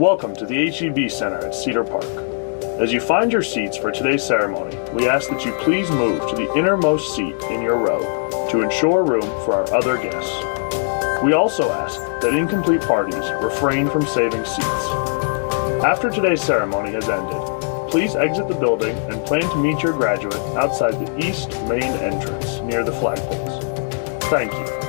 Welcome to the HEB Center at Cedar Park. As you find your seats for today's ceremony, we ask that you please move to the innermost seat in your row to ensure room for our other guests. We also ask that incomplete parties refrain from saving seats. After today's ceremony has ended, please exit the building and plan to meet your graduate outside the east main entrance near the flagpoles. Thank you.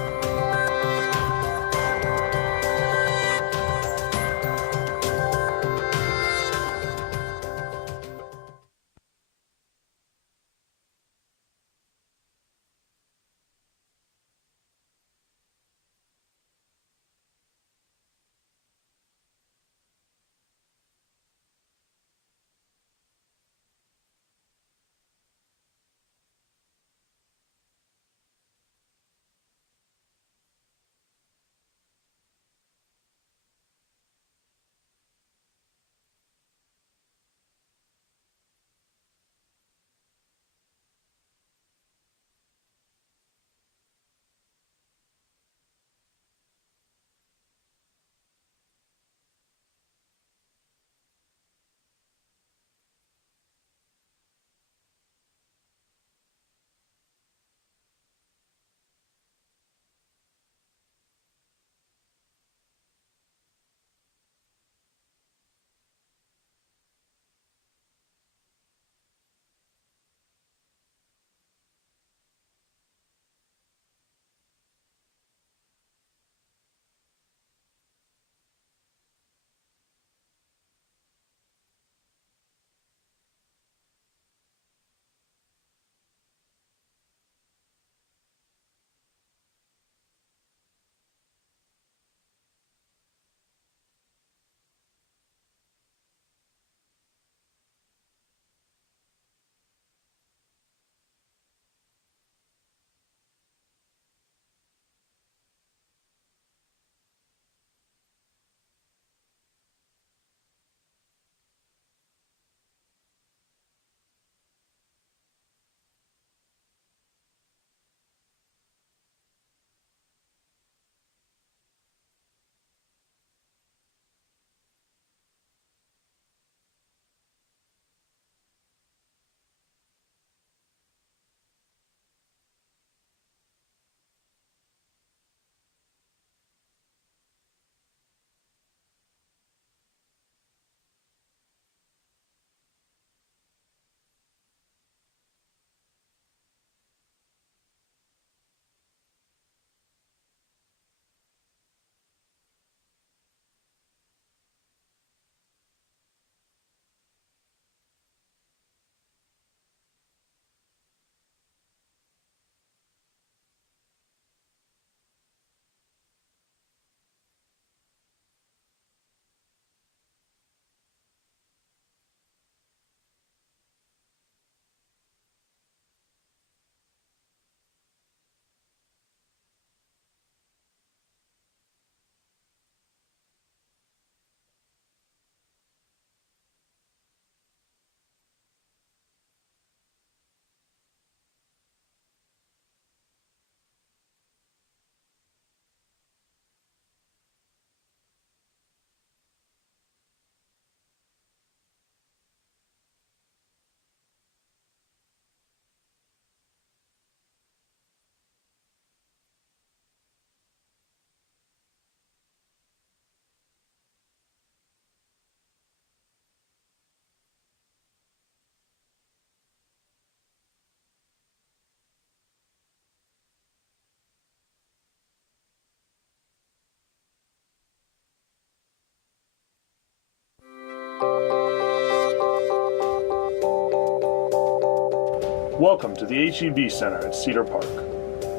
Welcome to the HEB Center at Cedar Park.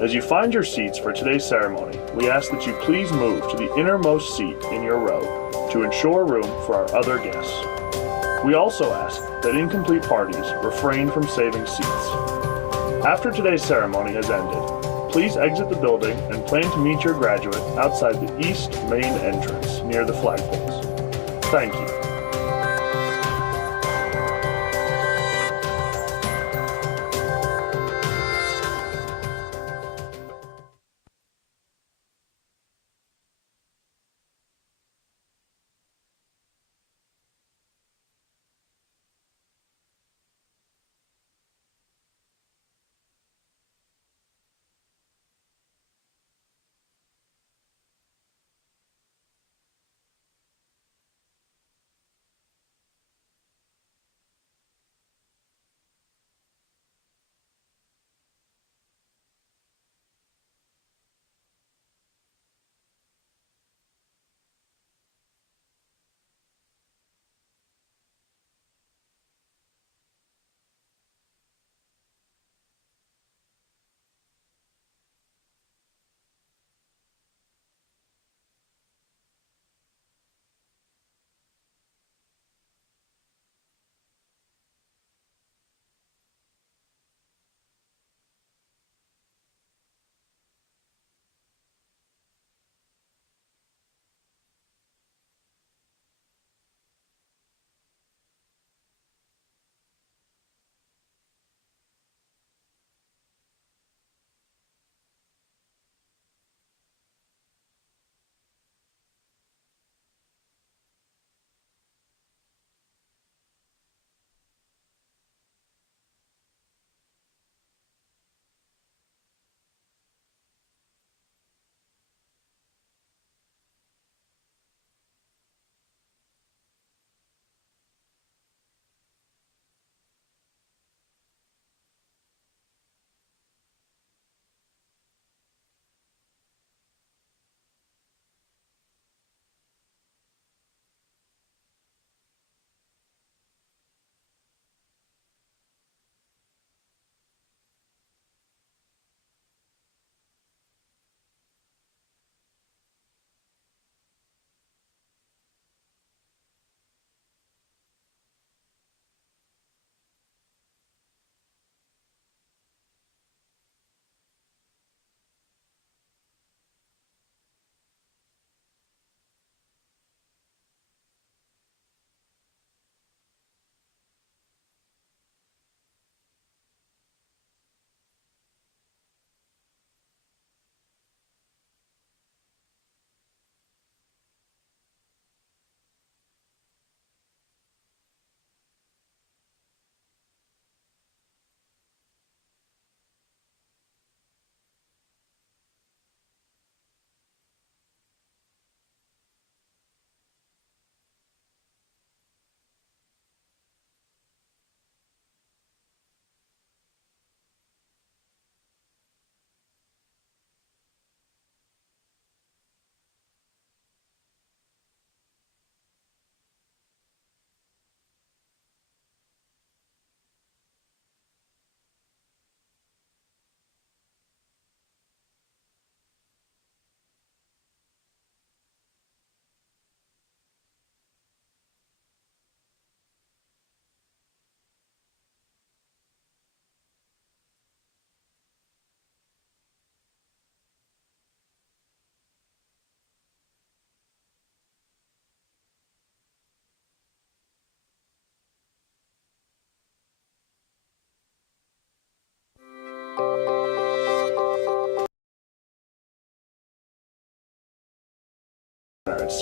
As you find your seats for today's ceremony, we ask that you please move to the innermost seat in your row to ensure room for our other guests. We also ask that incomplete parties refrain from saving seats. After today's ceremony has ended, please exit the building and plan to meet your graduate outside the east main entrance near the flagpoles. Thank you.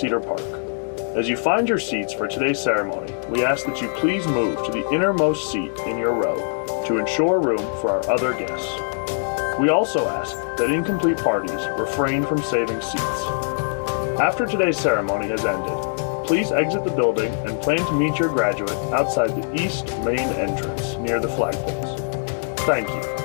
Cedar Park. As you find your seats for today's ceremony, we ask that you please move to the innermost seat in your row to ensure room for our other guests. We also ask that incomplete parties refrain from saving seats. After today's ceremony has ended, please exit the building and plan to meet your graduate outside the east main entrance near the flagpoles. Thank you.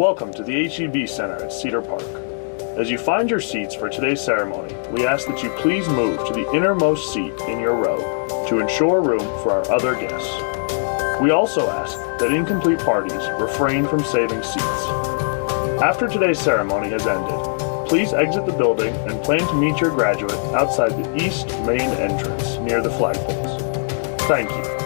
Welcome to the HEB Center at Cedar Park. As you find your seats for today's ceremony, we ask that you please move to the innermost seat in your row to ensure room for our other guests. We also ask that incomplete parties refrain from saving seats. After today's ceremony has ended, please exit the building and plan to meet your graduate outside the east main entrance near the flagpoles. Thank you.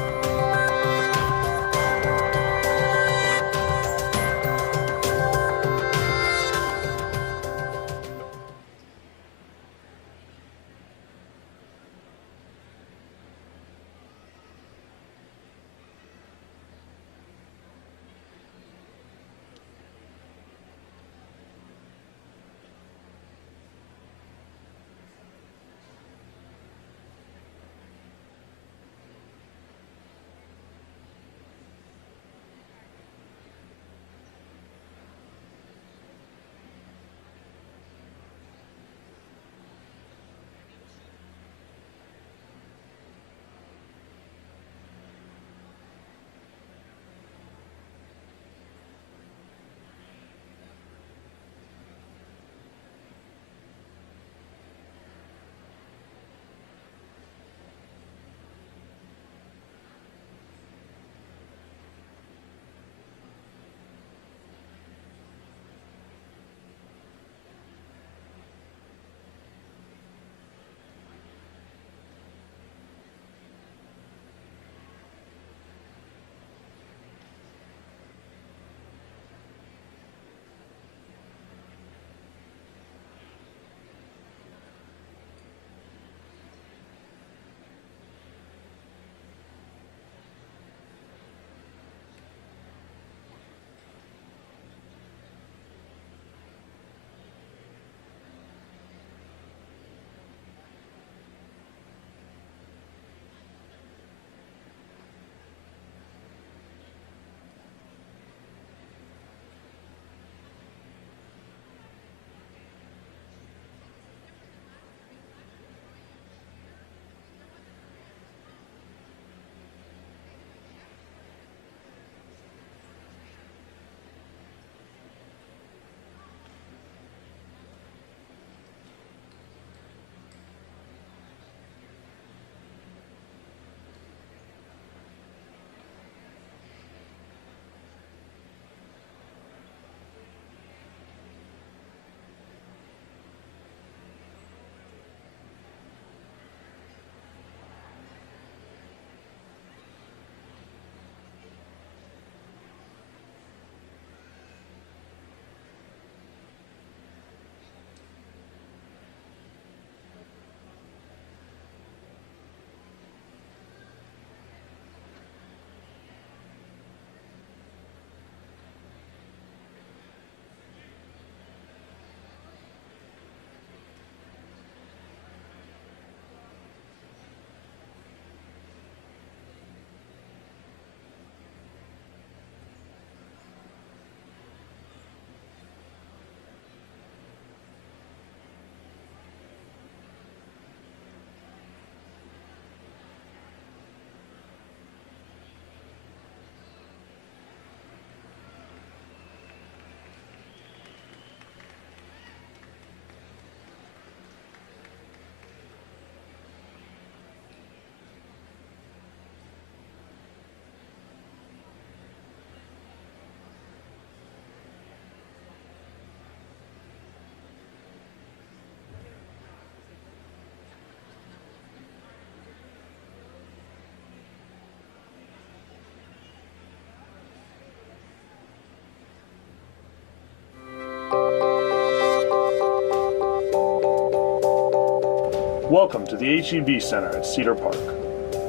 Welcome to the HEB Center at Cedar Park.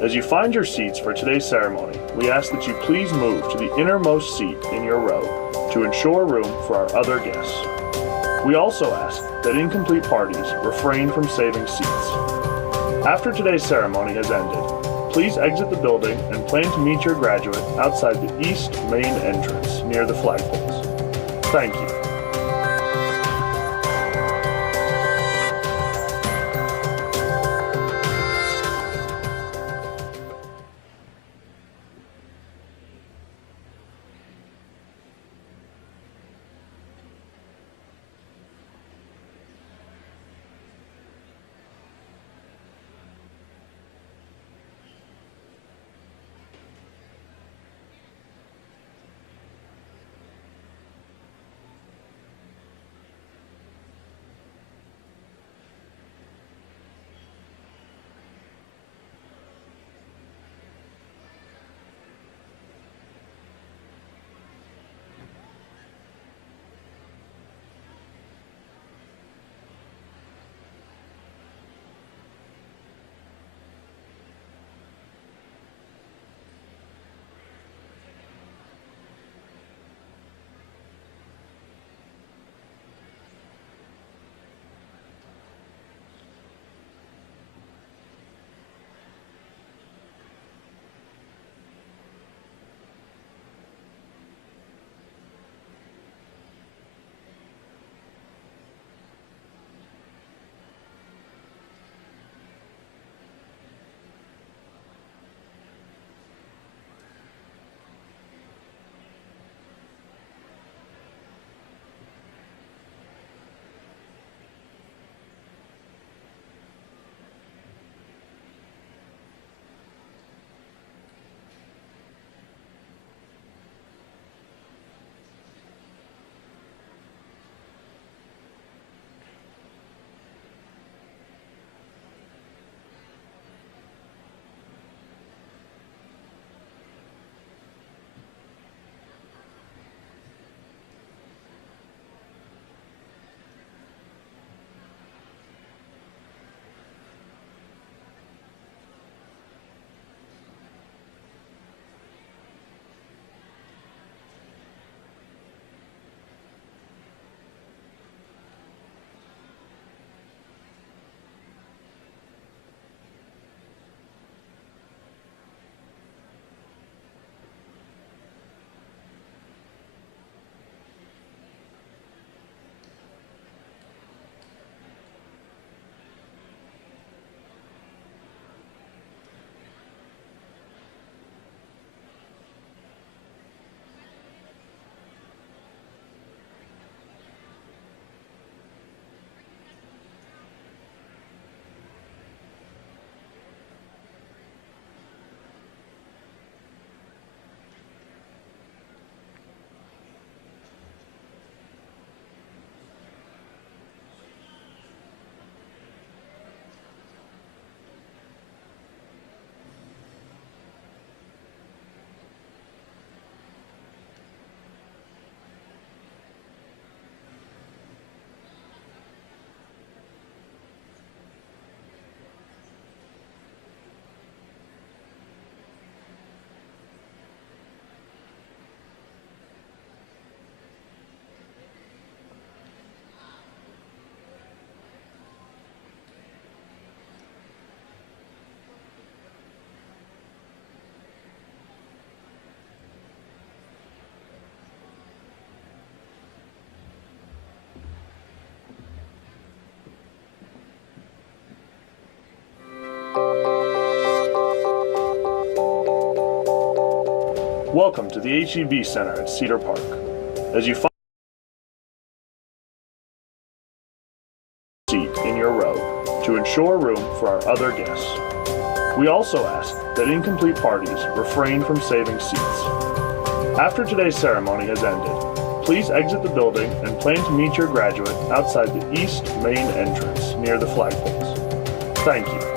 As you find your seats for today's ceremony, we ask that you please move to the innermost seat in your row to ensure room for our other guests. We also ask that incomplete parties refrain from saving seats. After today's ceremony has ended, please exit the building and plan to meet your graduate outside the east main entrance near the flagpoles. Thank you. Welcome to the HEB Center at Cedar Park. As you find a seat in your row to ensure room for our other guests. We also ask that incomplete parties refrain from saving seats. After today's ceremony has ended, please exit the building and plan to meet your graduate outside the east main entrance near the flagpoles. Thank you.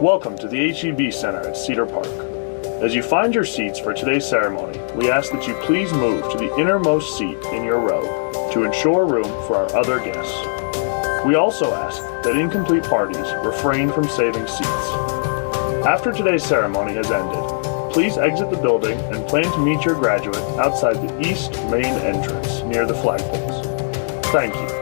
Welcome to the HEB Center at Cedar Park. As you find your seats for today's ceremony, we ask that you please move to the innermost seat in your row to ensure room for our other guests. We also ask that incomplete parties refrain from saving seats. After today's ceremony has ended, please exit the building and plan to meet your graduate outside the east main entrance near the flagpoles. Thank you.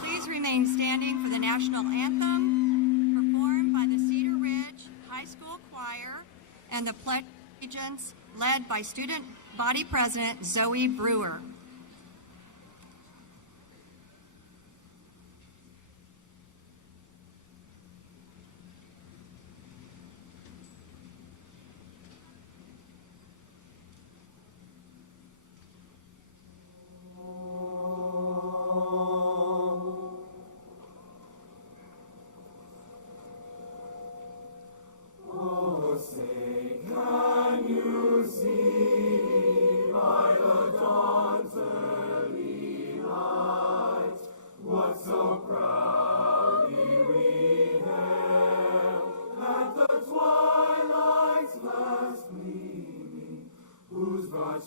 Please remain standing for the national anthem, performed by the Cedar Ridge High School Choir and the Pledge of Allegiance, led by Student Body President Zoe Brewer.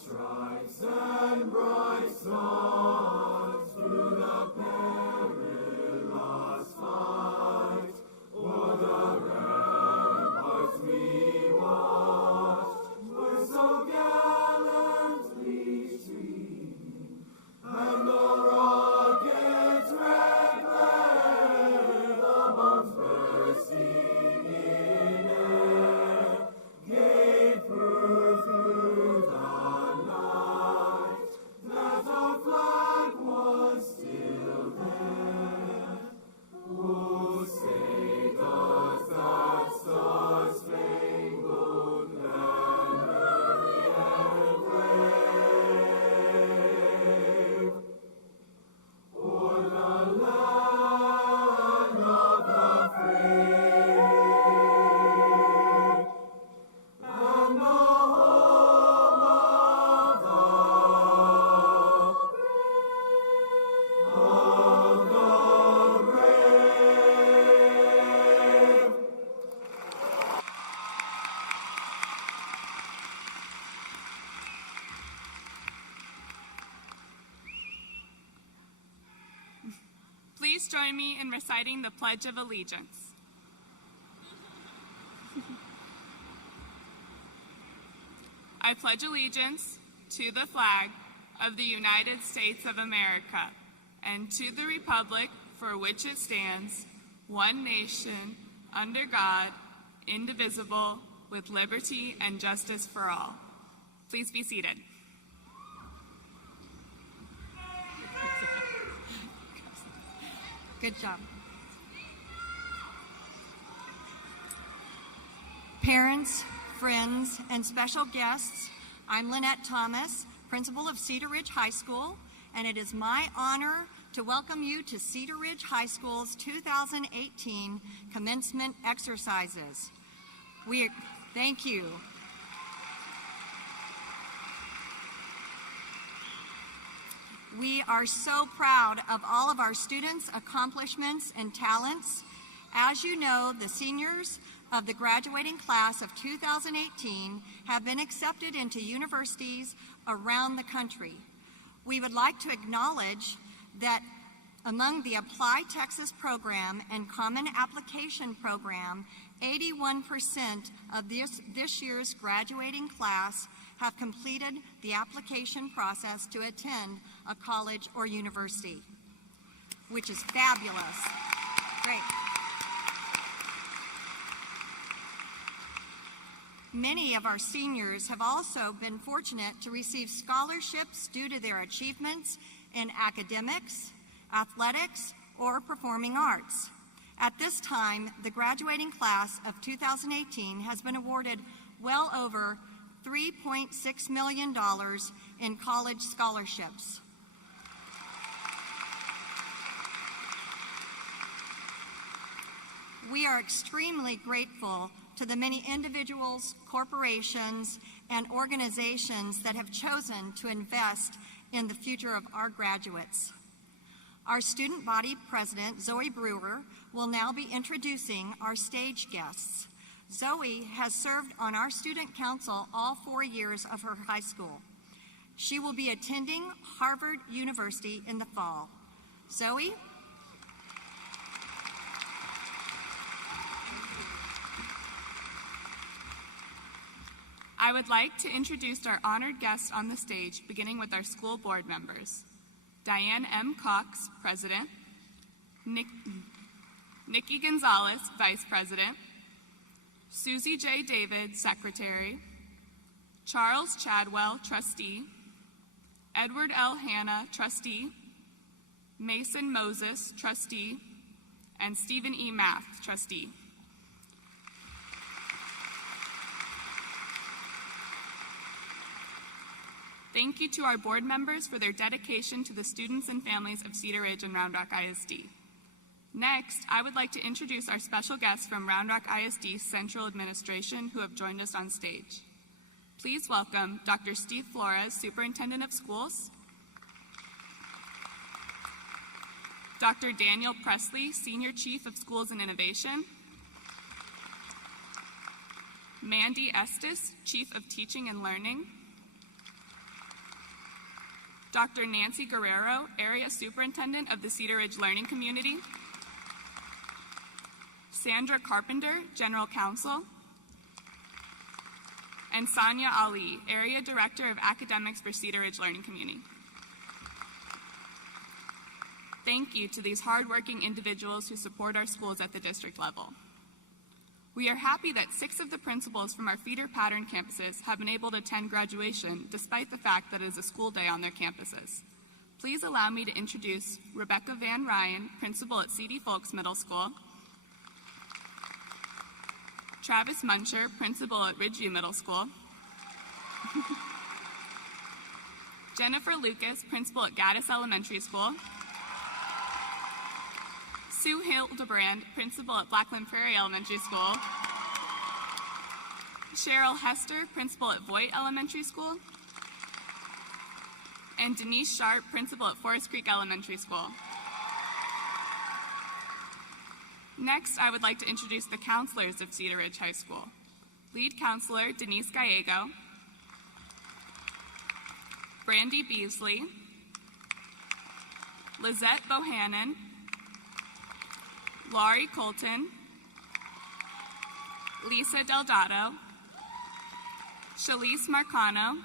Stripes and bright stars through the perilous fight, o'er the ramparts we watched, were so gallantly streaming, and the rocket's red glare, the bombs bursting in air, gave proof through the that our flag was still there. Oh, say does that star-spangled banner yet wave o'er the land of the free and the Please join me in reciting the Pledge of Allegiance. I pledge allegiance to the flag of the United States of America and to the republic for which it stands, one nation, under God, indivisible, with liberty and justice for all. Please be seated. Good job. Parents, friends, and special guests, I'm Lynette Thomas, principal of Cedar Ridge High School, and it is my honor to welcome you to Cedar Ridge High School's 2018 commencement exercises. Thank you. We are so proud of all of our students' accomplishments and talents. As you know, the seniors of the graduating class of 2018 have been accepted into universities around the country. We would like to acknowledge that among the Apply Texas program and Common Application program, 81% of this year's graduating class have completed the application process to attend a college or university, which is fabulous. Great. Many of our seniors have also been fortunate to receive scholarships due to their achievements in academics, athletics, or performing arts. At this time, the graduating class of 2018 has been awarded well over $3.6 million in college scholarships. We are extremely grateful to the many individuals, corporations, and organizations that have chosen to invest in the future of our graduates. Our student body president, Zoe Brewer, will now be introducing our stage guests. Zoe has served on our student council all 4 years of her high school. She will be attending Harvard University in the fall. Zoe? I would like to introduce our honored guests on the stage, beginning with our school board members. Diane M. Cox, President, Nikki Gonzalez, Vice President, Susie J. David, Secretary, Charles Chadwell, Trustee, Edward L. Hanna, Trustee, Mason Moses, Trustee, and Stephen E. Math, Trustee. Thank you to our board members for their dedication to the students and families of Cedar Ridge and Round Rock ISD. Next, I would like to introduce our special guests from Round Rock ISD Central Administration who have joined us on stage. Please welcome Dr. Steve Flores, Superintendent of Schools, Dr. Daniel Presley, Senior Chief of Schools and Innovation, Mandy Estes, Chief of Teaching and Learning, Dr. Nancy Guerrero, Area Superintendent of the Cedar Ridge Learning Community, Sandra Carpenter, General Counsel, and Sonia Ali, Area Director of Academics for Cedar Ridge Learning Community. Thank you to these hardworking individuals who support our schools at the district level. We are happy that 6 of the principals from our feeder pattern campuses have been able to attend graduation despite the fact that it is a school day on their campuses. Please allow me to introduce Rebecca Van Ryan, principal at C.D. Folks Middle School, Travis Muncher, principal at Ridgeview Middle School, Jennifer Lucas, principal at Gaddis Elementary School, Sue Hildebrand, principal at Blackland Prairie Elementary School, Cheryl Hester, principal at Voight Elementary School, and Denise Sharp, principal at Forest Creek Elementary School. Next, I would like to introduce the counselors of Cedar Ridge High School. Lead counselor Denise Gallego, Brandy Beasley, Lizette Bohannon, Laurie Colton, Lisa Delgado, Shalise Marcano,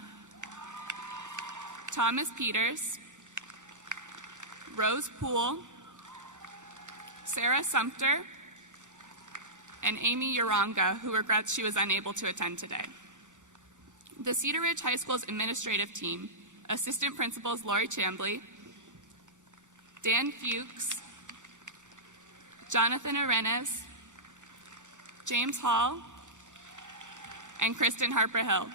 Thomas Peters, Rose Poole, Sarah Sumter, and Amy Uranga, who regrets she was unable to attend today. The Cedar Ridge High School's administrative team, assistant principals Lori Chambly, Dan Fuchs, Jonathan Arenas, James Hall, and Kristen Harper-Hill.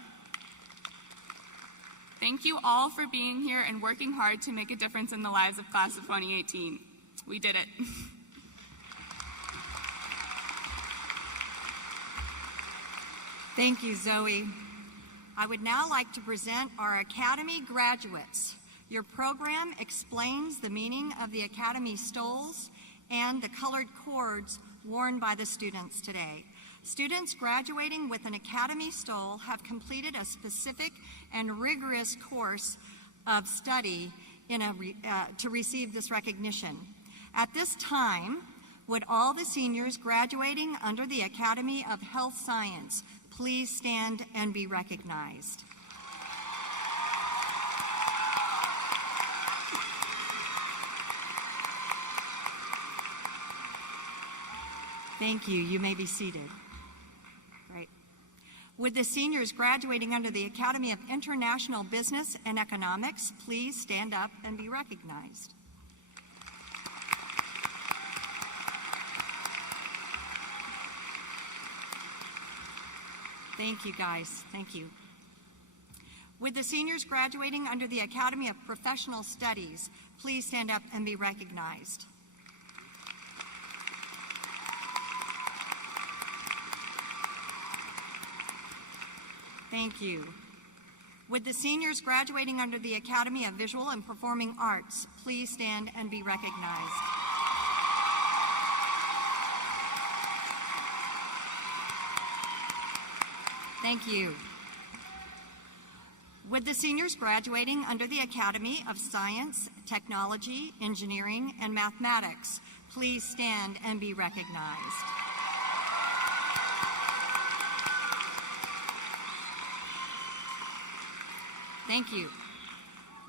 Thank you all for being here and working hard to make a difference in the lives of class of 2018. We did it. Thank you, Zoe. I would now like to present our Academy graduates. Your program explains the meaning of the Academy stoles and the colored cords worn by the students today. Students graduating with an Academy stole have completed a specific and rigorous course of study to receive this recognition. At this time, would all the seniors graduating under the Academy of Health Science please stand and be recognized? Thank you. You may be seated. Right. Would the seniors graduating under the Academy of International Business and Economics please stand up and be recognized? Thank you, guys. Thank you. Would the seniors graduating under the Academy of Professional Studies please stand up and be recognized? Thank you. Would the seniors graduating under the Academy of Visual and Performing Arts please stand and be recognized? Thank you. Would the seniors graduating under the Academy of Science, Technology, Engineering, and Mathematics please stand and be recognized? Thank you.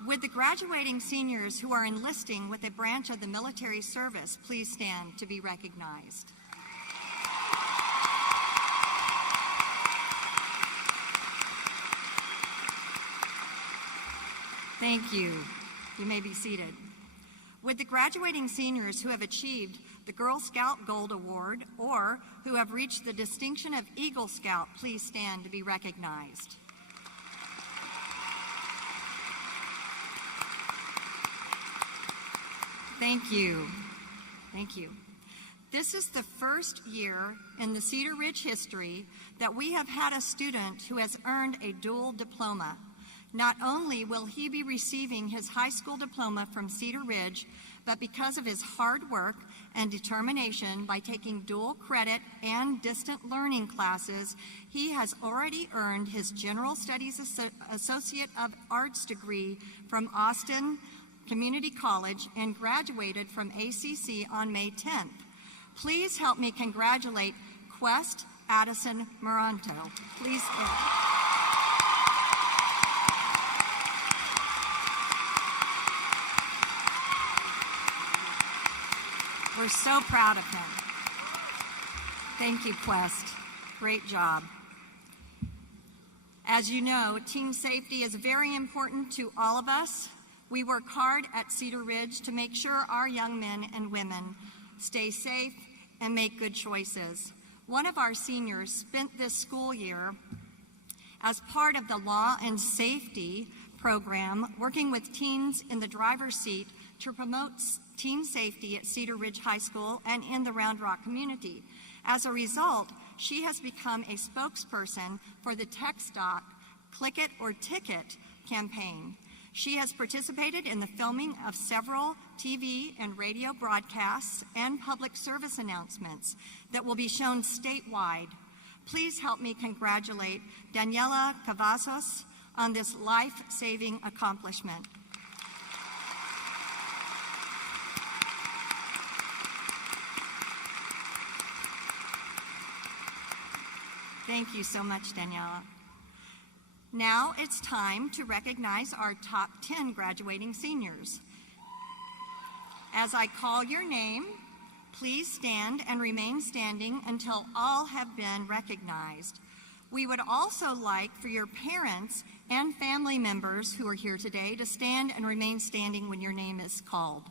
Would the graduating seniors who are enlisting with a branch of the military service please stand to be recognized? Thank you. You may be seated. Would the graduating seniors who have achieved the Girl Scout Gold Award or who have reached the distinction of Eagle Scout please stand to be recognized? Thank you. Thank you. This is the first year in the Cedar Ridge history that we have had a student who has earned a dual diploma. Not only will he be receiving his high school diploma from Cedar Ridge, but because of his hard work and determination by taking dual credit and distant learning classes, he has already earned his General Studies Associate of Arts degree from Austin Community College and graduated from ACC on May 10th. Please help me congratulate Quest Addison Moranto. Please stand. We're so proud of him. Thank you, Quest. Great job. As you know, team safety is very important to all of us. We work hard at Cedar Ridge to make sure our young men and women stay safe and make good choices. One of our seniors spent this school year as part of the Law and Safety program working with teens in the driver's seat to promote teen safety at Cedar Ridge High School and in the Round Rock community. As a result, she has become a spokesperson for the TechStock Click It or Ticket campaign. She has participated in the filming of several TV and radio broadcasts and public service announcements that will be shown statewide. Please help me congratulate Daniela Cavazos on this life-saving accomplishment. Thank you so much, Daniela. Now it's time to recognize our top 10 graduating seniors. As I call your name, please stand and remain standing until all have been recognized. We would also like for your parents and family members who are here today to stand and remain standing when your name is called.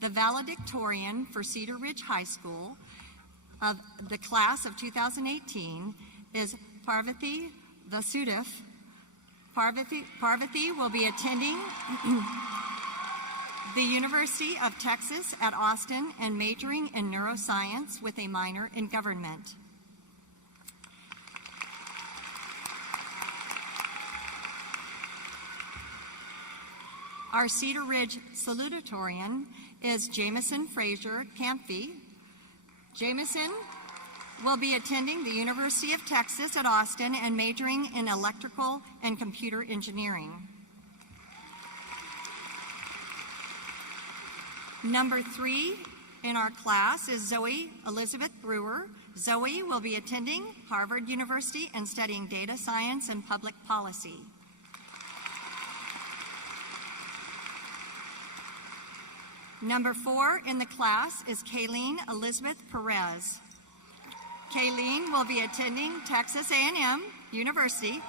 The valedictorian for Cedar Ridge High School of the class of 2018 is Parvati Vasudef. Parvati will be attending the University of Texas at Austin and majoring in neuroscience with a minor in government. Our Cedar Ridge salutatorian is Jameson Frazier Camphy. Jameson will be attending the University of Texas at Austin and majoring in electrical and computer engineering. Number 3 in our class is Zoe Elizabeth Brewer. Zoe will be attending Harvard University and studying data science and public policy. Number 4 in the class is Kayleen Elizabeth Perez. Kayleen will be attending Texas A&M University,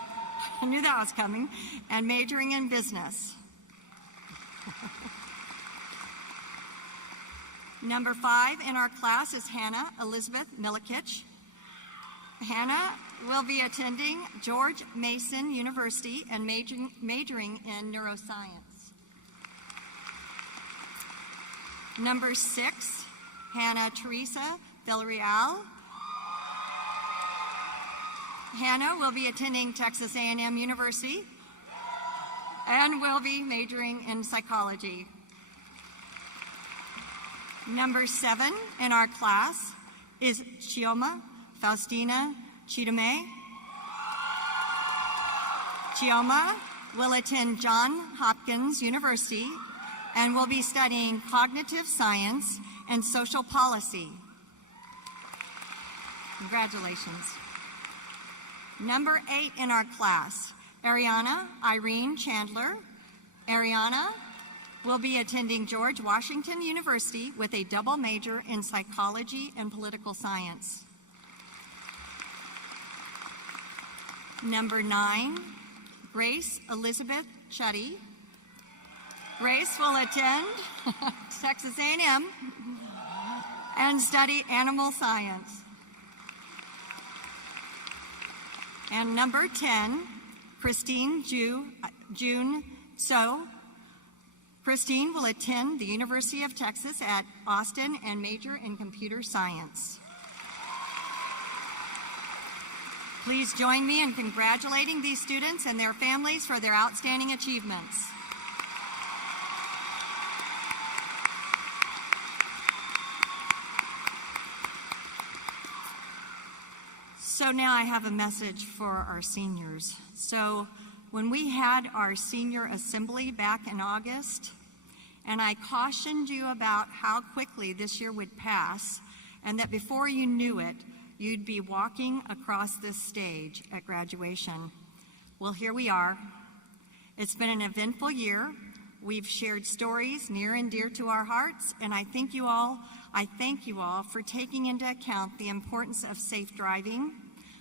I knew that was coming, and majoring in business. Number 5 in our class is Hannah Elizabeth Milikich. Hannah will be attending George Mason University and majoring in neuroscience. Number 6, Hannah Teresa Villarreal. Hannah will be attending Texas A&M University and will be majoring in psychology. Number 7 in our class is Chioma Faustina Chidame. Chioma will attend Johns Hopkins University and will be studying cognitive science and social policy. Congratulations. Number 8 in our class, Ariana Irene Chandler. Ariana will be attending George Washington University with a double major in psychology and political science. Number 9, Grace Elizabeth Chuddy. Grace will attend Texas A&M and study animal science. And number 10, Christine June So. Christine will attend the University of Texas at Austin and major in computer science. Please join me in congratulating these students and their families for their outstanding achievements. So now I have a message for our seniors. So when we had our senior assembly back in August, and I cautioned you about how quickly this year would pass, and that before you knew it, you'd be walking across this stage at graduation. Well, here we are. It's been an eventful year. We've shared stories near and dear to our hearts, and I thank you all for taking into account the importance of safe driving.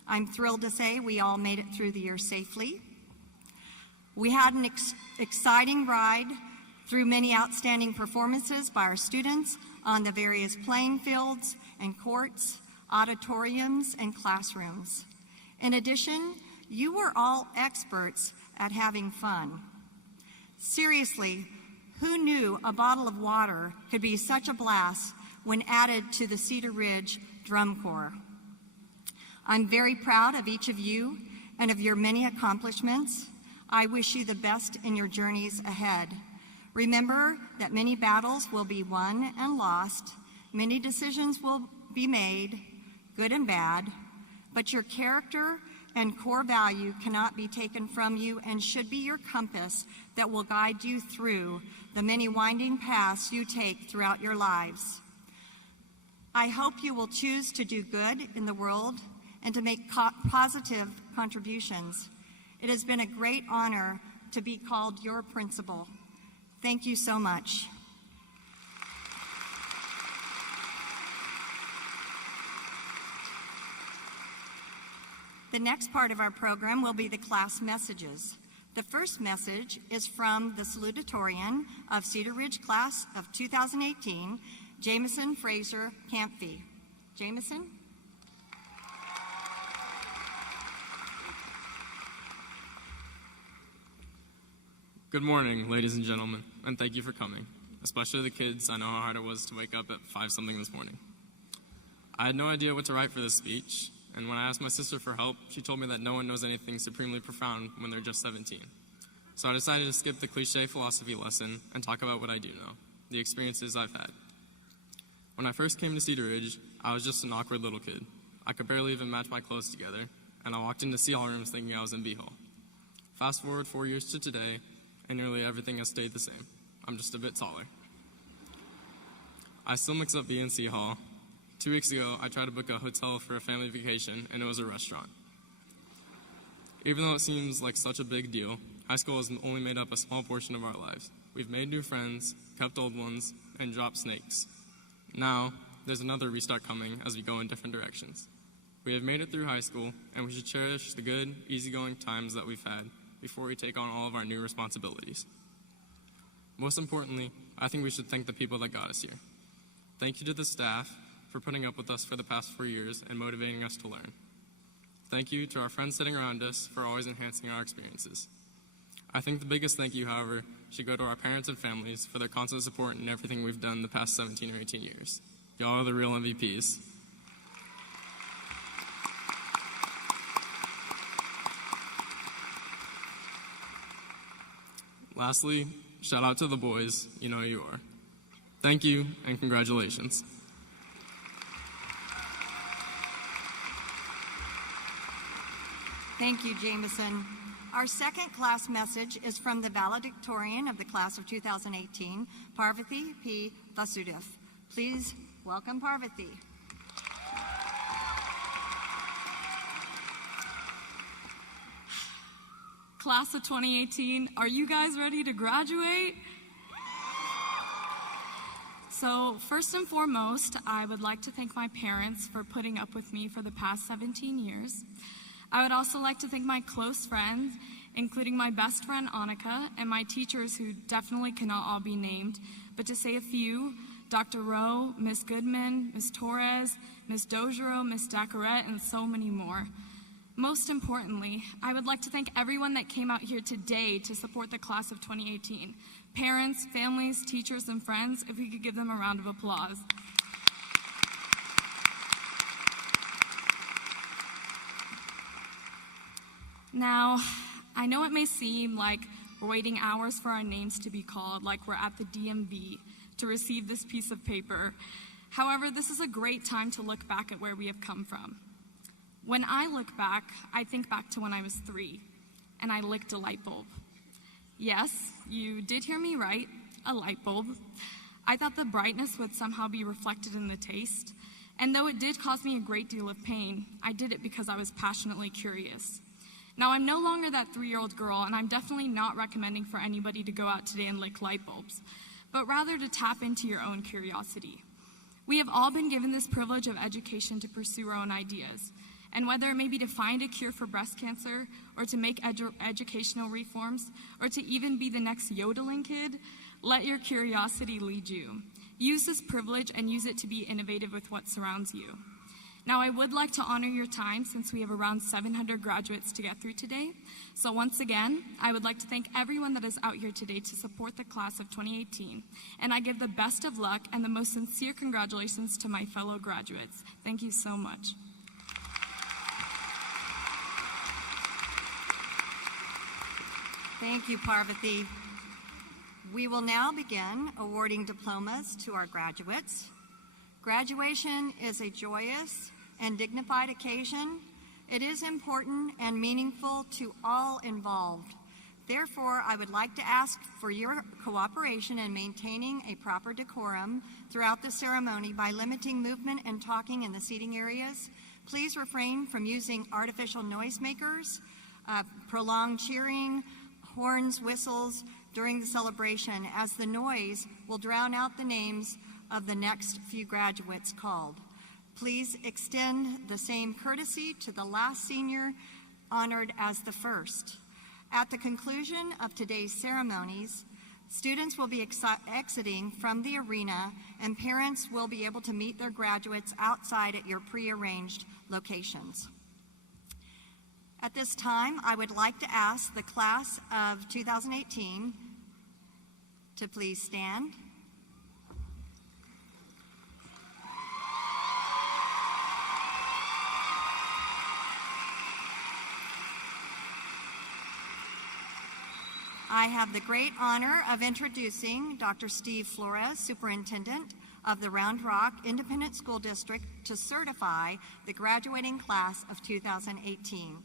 I'm thrilled to say we all made it through the year safely. We had an exciting ride through many outstanding performances by our students on the various playing fields and courts, auditoriums, and classrooms. In addition, you were all experts at having fun. Seriously, who knew a bottle of water could be such a blast when added to the Cedar Ridge Drum Corps? I'm very proud of each of you and of your many accomplishments. I wish you the best in your journeys ahead. Remember that many battles will be won and lost, many decisions will be made, good and bad, but your character and core value cannot be taken from you and should be your compass that will guide you through the many winding paths you take throughout your lives. I hope you will choose to do good in the world and to make positive contributions. It has been a great honor to be called your principal. Thank you so much. The next part of our program will be the class messages. The first message is from the salutatorian of Cedar Ridge class of 2018, Jameson Fraser Camphy. Jameson? Good morning, ladies and gentlemen, and thank you for coming, especially the kids. I know how hard it was to wake up at 5-something this morning. I had no idea what to write for this speech, and when I asked my sister for help, she told me that no one knows anything supremely profound when they're just 17. So I decided to skip the cliche philosophy lesson and talk about what I do know, the experiences I've had. When I first came to Cedar Ridge, I was just an awkward little kid. I could barely even match my clothes together, and I walked into C Hall rooms thinking I was in B Hall. Fast forward 4 years to today, and nearly everything has stayed the same. I'm just a bit taller. I still mix up B and C Hall. 2 weeks ago, I tried to book a hotel for a family vacation, and it was a restaurant. Even though it seems like such a big deal, high school has only made up a small portion of our lives. We've made new friends, kept old ones, and dropped snakes. Now, there's another restart coming as we go in different directions. We have made it through high school, and we should cherish the good, easygoing times that we've had before we take on all of our new responsibilities. Most importantly, I think we should thank the people that got us here. Thank you to the staff for putting up with us for the past 4 years and motivating us to learn. Thank you to our friends sitting around us for always enhancing our experiences. I think the biggest thank you, however, should go to our parents and families for their constant support in everything we've done the past 17 or 18 years. Y'all are the real MVPs. Lastly, shout out to the boys, you know who you are. Thank you and congratulations. Thank you, Jameson. Our second class message is from the valedictorian of the class of 2018, Parvati P. Vasudev. Please welcome Parvati. Class of 2018, are you guys ready to graduate? So first and foremost, I would like to thank my parents for putting up with me for the past 17 years. I would also like to thank my close friends, including my best friend Annika, and my teachers who definitely cannot all be named, but to say a few: Dr. Rowe, Ms. Goodman, Ms. Torres, Ms. Dojero, Ms. Dacarette, and so many more. Most importantly, I would like to thank everyone that came out here today to support the class of 2018. Parents, families, teachers, and friends, if we could give them a round of applause. Now, I know it may seem like we're waiting hours for our names to be called, like we're at the DMV to receive this piece of paper. However, this is a great time to look back at where we have come from. When I look back, I think back to when I was 3, and I licked a light bulb. Yes, you did hear me right, a light bulb. I thought the brightness would somehow be reflected in the taste, and though it did cause me a great deal of pain, I did it because I was passionately curious. Now, I'm no longer that 3-year-old girl, and I'm definitely not recommending for anybody to go out today and lick light bulbs, but rather to tap into your own curiosity. We have all been given this privilege of education to pursue our own ideas. And whether it may be to find a cure for breast cancer, or to make educational reforms, or to even be the next yodeling kid, let your curiosity lead you. Use this privilege and use it to be innovative with what surrounds you. Now, I would like to honor your time since we have around 700 graduates to get through today. So once again, I would like to thank everyone that is out here today to support the class of 2018. And I give the best of luck and the most sincere congratulations to my fellow graduates. Thank you so much. Thank you, Parvati. We will now begin awarding diplomas to our graduates. Graduation is a joyous and dignified occasion. It is important and meaningful to all involved. Therefore, I would like to ask for your cooperation in maintaining a proper decorum throughout the ceremony by limiting movement and talking in the seating areas. Please refrain from using artificial noisemakers, prolonged cheering, horns, whistles during the celebration, as the noise will drown out the names of the next few graduates called. Please extend the same courtesy to the last senior honored as the first. At the conclusion of today's ceremonies, students will be exiting from the arena, and parents will be able to meet their graduates outside at your prearranged locations. At this time, I would like to ask the class of 2018 to please stand. I have the great honor of introducing Dr. Steve Flores, Superintendent of the Round Rock Independent School District, to certify the graduating class of 2018.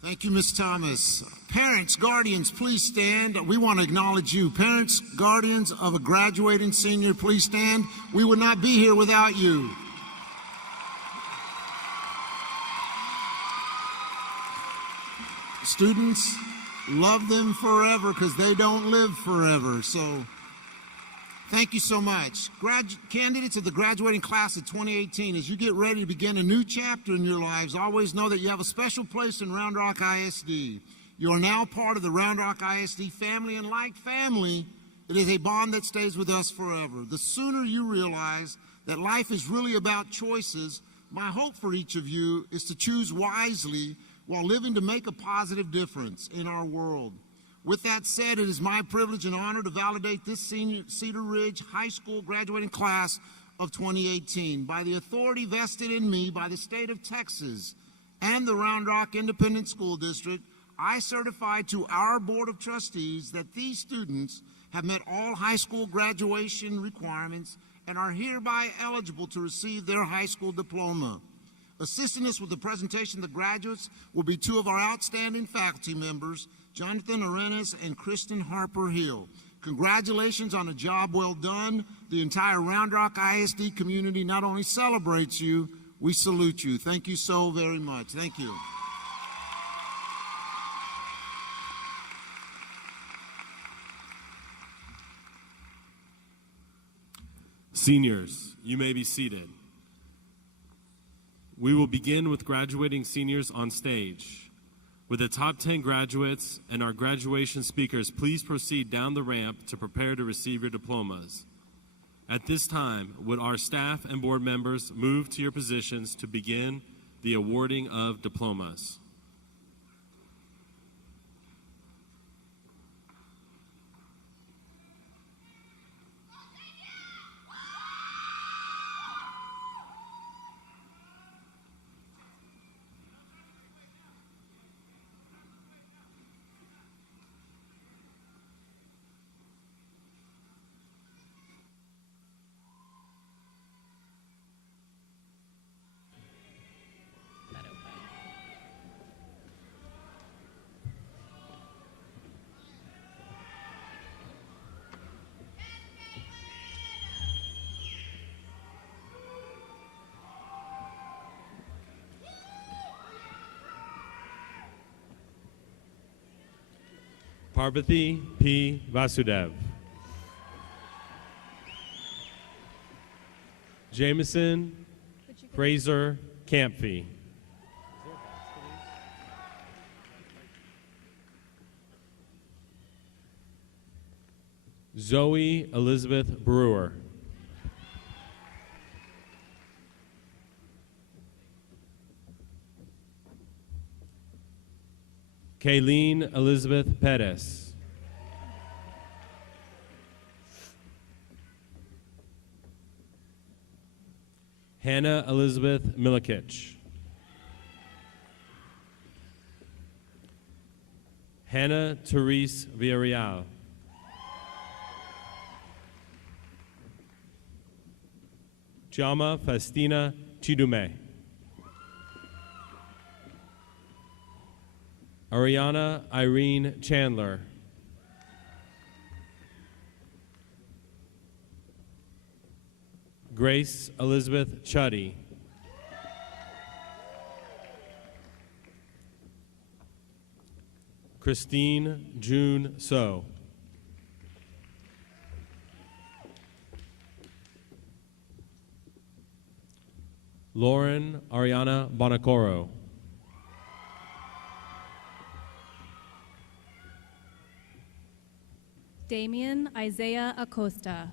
Thank you, Ms. Thomas. Parents, guardians, please stand. We want to acknowledge you. Parents, guardians of a graduating senior, please stand. We would not be here without you. Students, love them forever because they don't live forever. So thank you so much. Candidates of the graduating class of 2018, as you get ready to begin a new chapter in your lives, always know that you have a special place in Round Rock ISD. You are now part of the Round Rock ISD family, and like family, it is a bond that stays with us forever. The sooner you realize that life is really about choices, my hope for each of you is to choose wisely while living to make a positive difference in our world. With that said, it is my privilege and honor to validate this Cedar Ridge High School graduating class of 2018. By the authority vested in me by the state of Texas and the Round Rock Independent School District, I certify to our Board of Trustees that these students have met all high school graduation requirements and are hereby eligible to receive their high school diploma. Assisting us with the presentation of the graduates will be two of our outstanding faculty members, Jonathan Arenas and Kristen Harper Hill. Congratulations on a job well done. The entire Round Rock ISD community not only celebrates you, we salute you. Thank you so very much. Thank you. Seniors, you may be seated. We will begin with graduating seniors on stage. With the top 10 graduates and our graduation speakers, please proceed down the ramp to prepare to receive your diplomas. At this time, would our staff and board members move to your positions to begin the awarding of diplomas? Parvati P. Vasudev. Jameson Fraser Camphy. Zoe Elizabeth Brewer. Kayleen Elizabeth Pettis. Hannah Elizabeth Milikich. Hannah Therese Villarreal. Jama Festina Chidume. Ariana Irene Chandler. Grace Elizabeth Chuddy. Christine June So. Lauren Ariana Bonacoro. Damian Isaiah Acosta.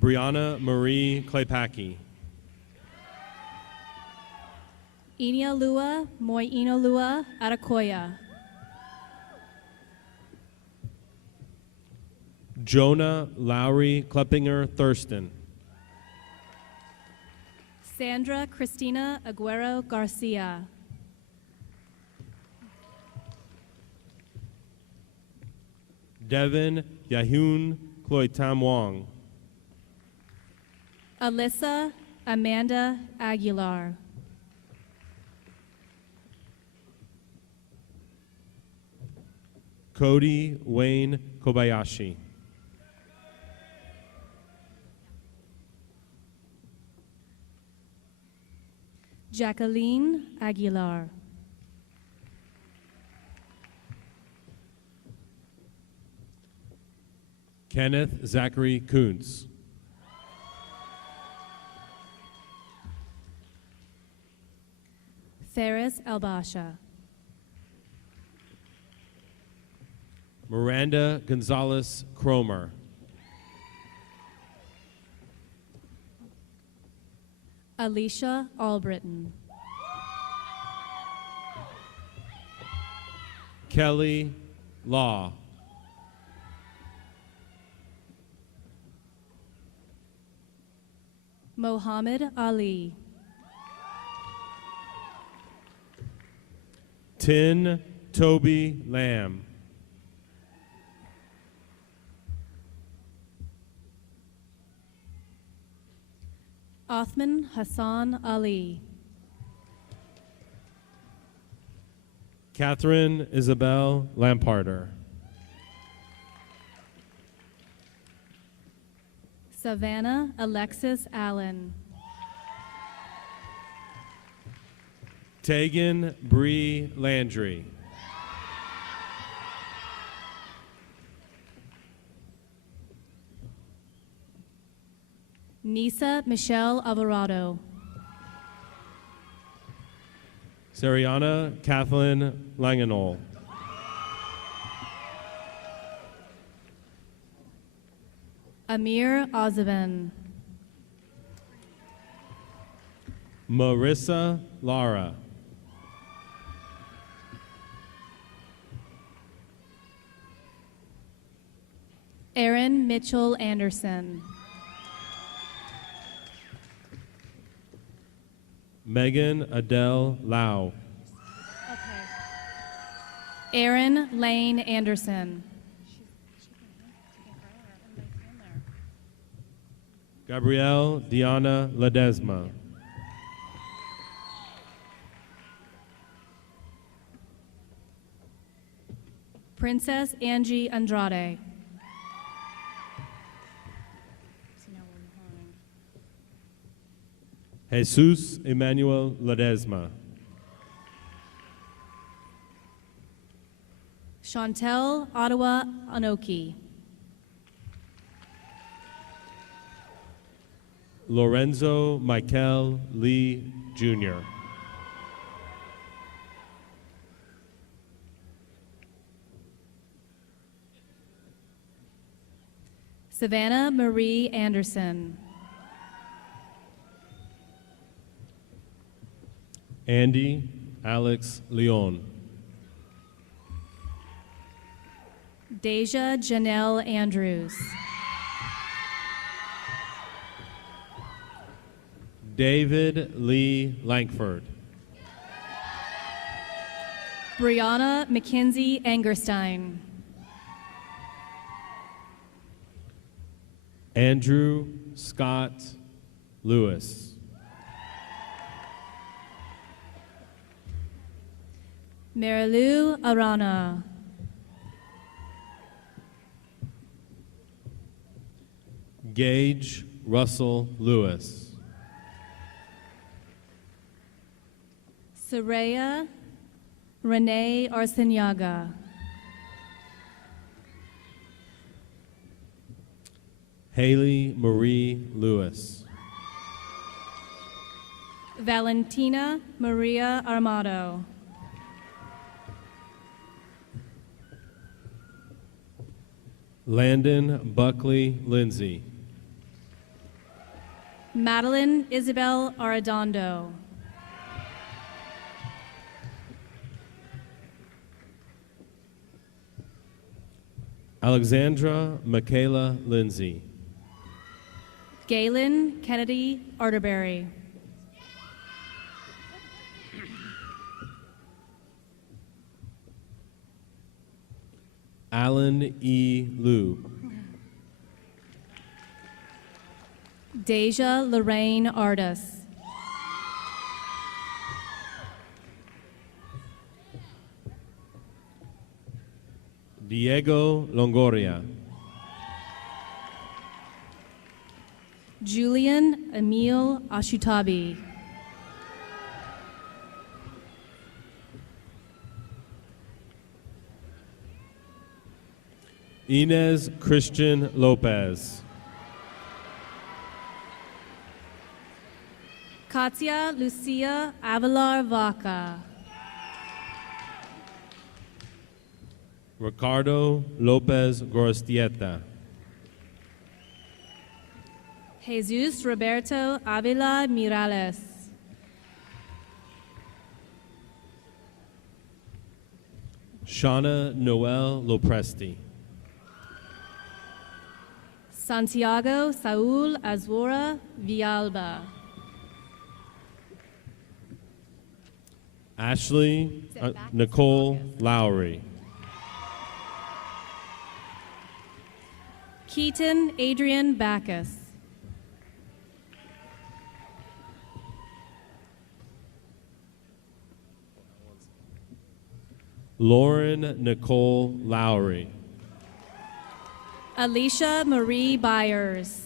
Brianna Marie Klepacki. Inia Lua Moiino Lua Arakoya. Jonah Lowry Kleppinger Thurston. Sandra Cristina Aguero Garcia. Devin Yahun Cloytam Wong. Alyssa Amanda Aguilar. Cody Wayne Kobayashi. Jacqueline Aguilar. Kenneth Zachary Kuntz. Ferris Albasha. Miranda Gonzalez Cromer. Alicia Albritton. Kelly Law. Mohammed Ali. Tin Toby Lamb. Othman Hassan Ali. Catherine Isabel Lamparter. Savannah Alexis Allen. Tegan Bree Landry. Nisa Michelle Alvarado. Sariana Kathleen Langenol. Amir Ozavan. Marissa Lara. Aaron Mitchell Anderson. Megan Adele Lau. Aaron Lane Anderson. Gabrielle Diana Ledesma. Princess Angie Andrade. Jesus Emmanuel Ledesma. Chantel Ottawa Anoki. Lorenzo Michael Lee Jr. Savannah Marie Anderson. Andy Alex Leon. Deja Janelle Andrews. David Lee Lankford. Brianna Mackenzie Angerstein. Andrew Scott Lewis. Marilu Arana. Gage Russell Lewis. Soraya Renee Arciniaga. Haley Marie Lewis. Valentina Maria Armado. Landon Buckley Lindsay. Madeline Isabel Arredondo. Alexandra Michaela Lindsay. Galen Kennedy Arterberry. Alan E. Liu. Deja Lorraine Artis. Diego Longoria. Julian Emil Ashutabi. Inez Christian Lopez. Katia Lucia Avalar Vaca. Ricardo Lopez Gorostieta. Jesus Roberto Avila Mirales. Shauna Noel Lopresti. Santiago Saul Azora Villalba. Ashley Nicole Lowry. Keaton Adrian Backus. Lauren Nicole Lowry. Alicia Marie Byers.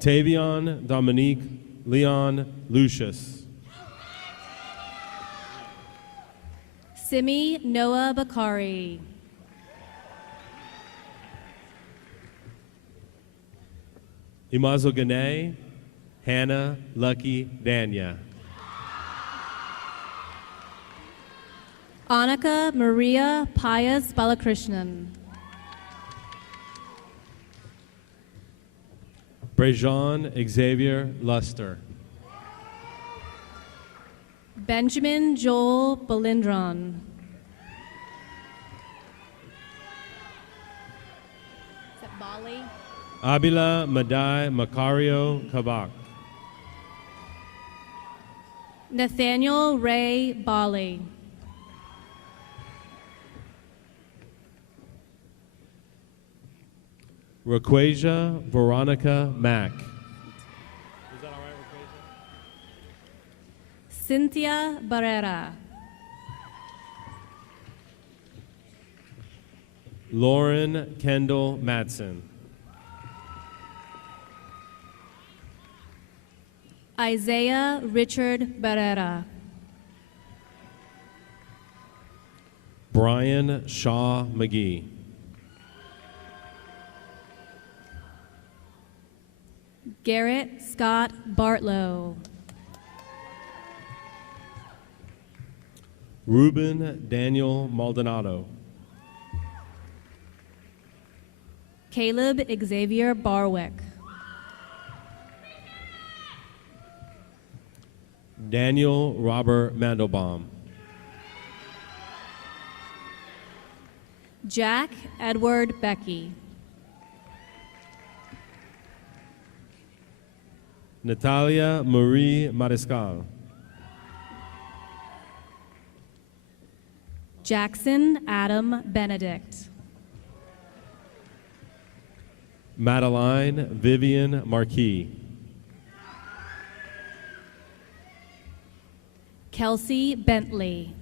Tavion Dominique Leon Lucius. Simi Noah Bakari. Imazogane Hannah Lucky Danya. Annika Maria Pius Balakrishnan. Brejon Xavier Luster. Benjamin Joel Balindron. Is that Bali? Abila Madai Macario Kabak. Nathaniel Ray Bali. Raquasia Veronica Mack. Is that all right, Raquasia? Cynthia Barrera. Lauren Kendall Matson. Isaiah Richard Barrera. Brian Shaw McGee. Garrett Scott Bartlow. Ruben Daniel Maldonado. Caleb Xavier Barwick. Daniel Robert Mandelbaum. Jack Edward Becky. Natalia Marie Mariscal. Jackson Adam Benedict. Madeline Vivian Marquis. Kelsey Bentley.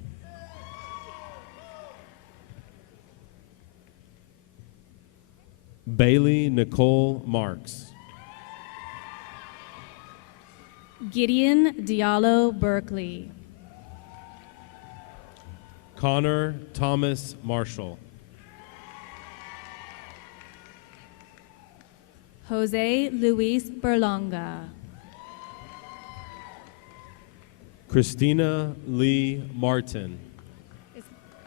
Bailey Nicole Marks. Gideon Diallo Berkeley. Connor Thomas Marshall. Jose Luis Berlanga. Christina Lee Martin.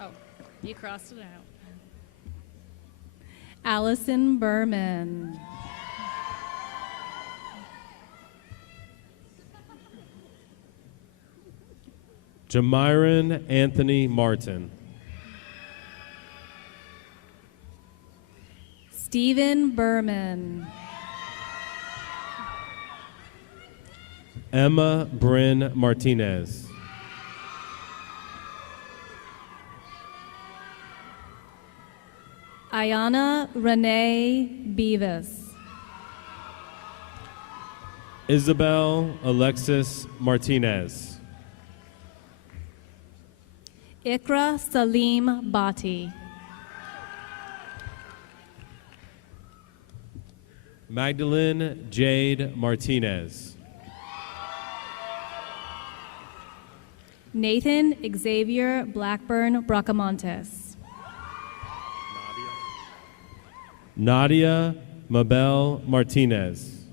Oh, you crossed it out. Allison Berman. Jamiron Anthony Martin. Stephen Berman. Emma Bryn Martinez. Ayana Renee Beavis. Isabel Alexis Martinez. Ikra Salim Bati. Magdalene Jade Martinez. Nathan Xavier Blackburn Bracamontes. Nadia Mabel Martinez.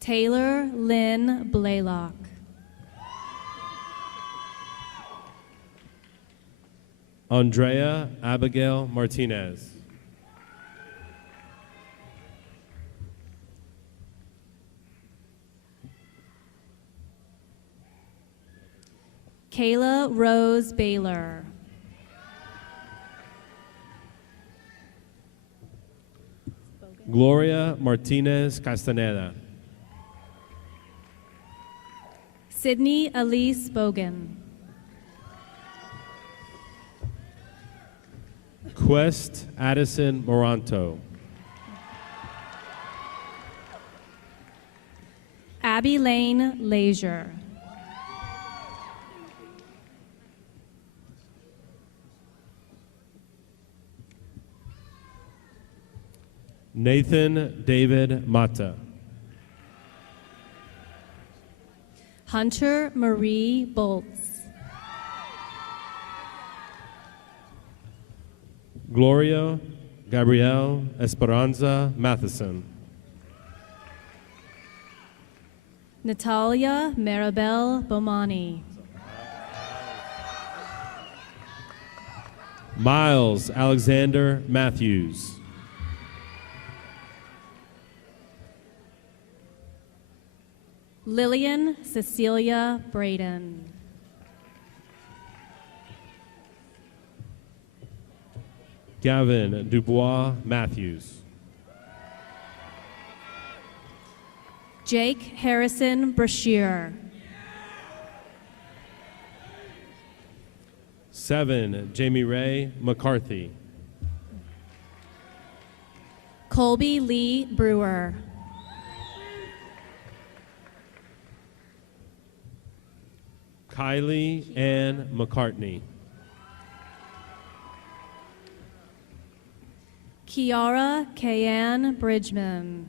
Taylor Lynn Blaylock. Andrea Abigail Martinez. Kayla Rose Baylor. Gloria Martinez Castaneda. Sydney Elise Bogan. Quest Addison Moranto. Abby Lane Leisure. Nathan David Mata. Hunter Marie Bolts. Gloria Gabrielle Esperanza Matheson. Natalia Maribel Bomani. Miles Alexander Matthews. Lillian Cecilia Braden. Gavin Dubois Matthews. Jake Harrison Brashear. 7, Jamie Ray McCarthy. Colby Lee Brewer. Kylie Ann McCartney. Kiara Kayan Bridgman.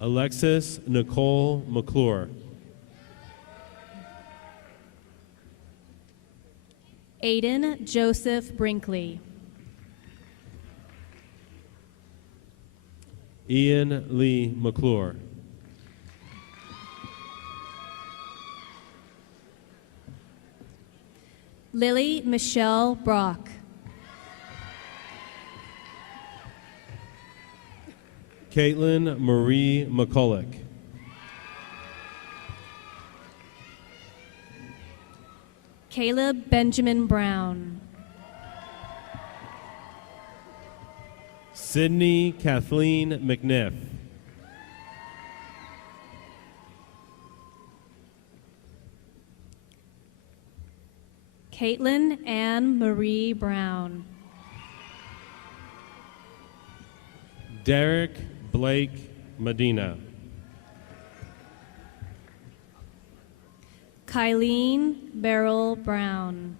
Alexis Nicole McClure. Aiden Joseph Brinkley. Ian Lee McClure. Lily Michelle Brock. Caitlin Marie McCulloch. Caleb Benjamin Brown. Sydney Kathleen McNiff. Caitlin Ann Marie Brown. Derek Blake Medina. Kylene Beryl Brown.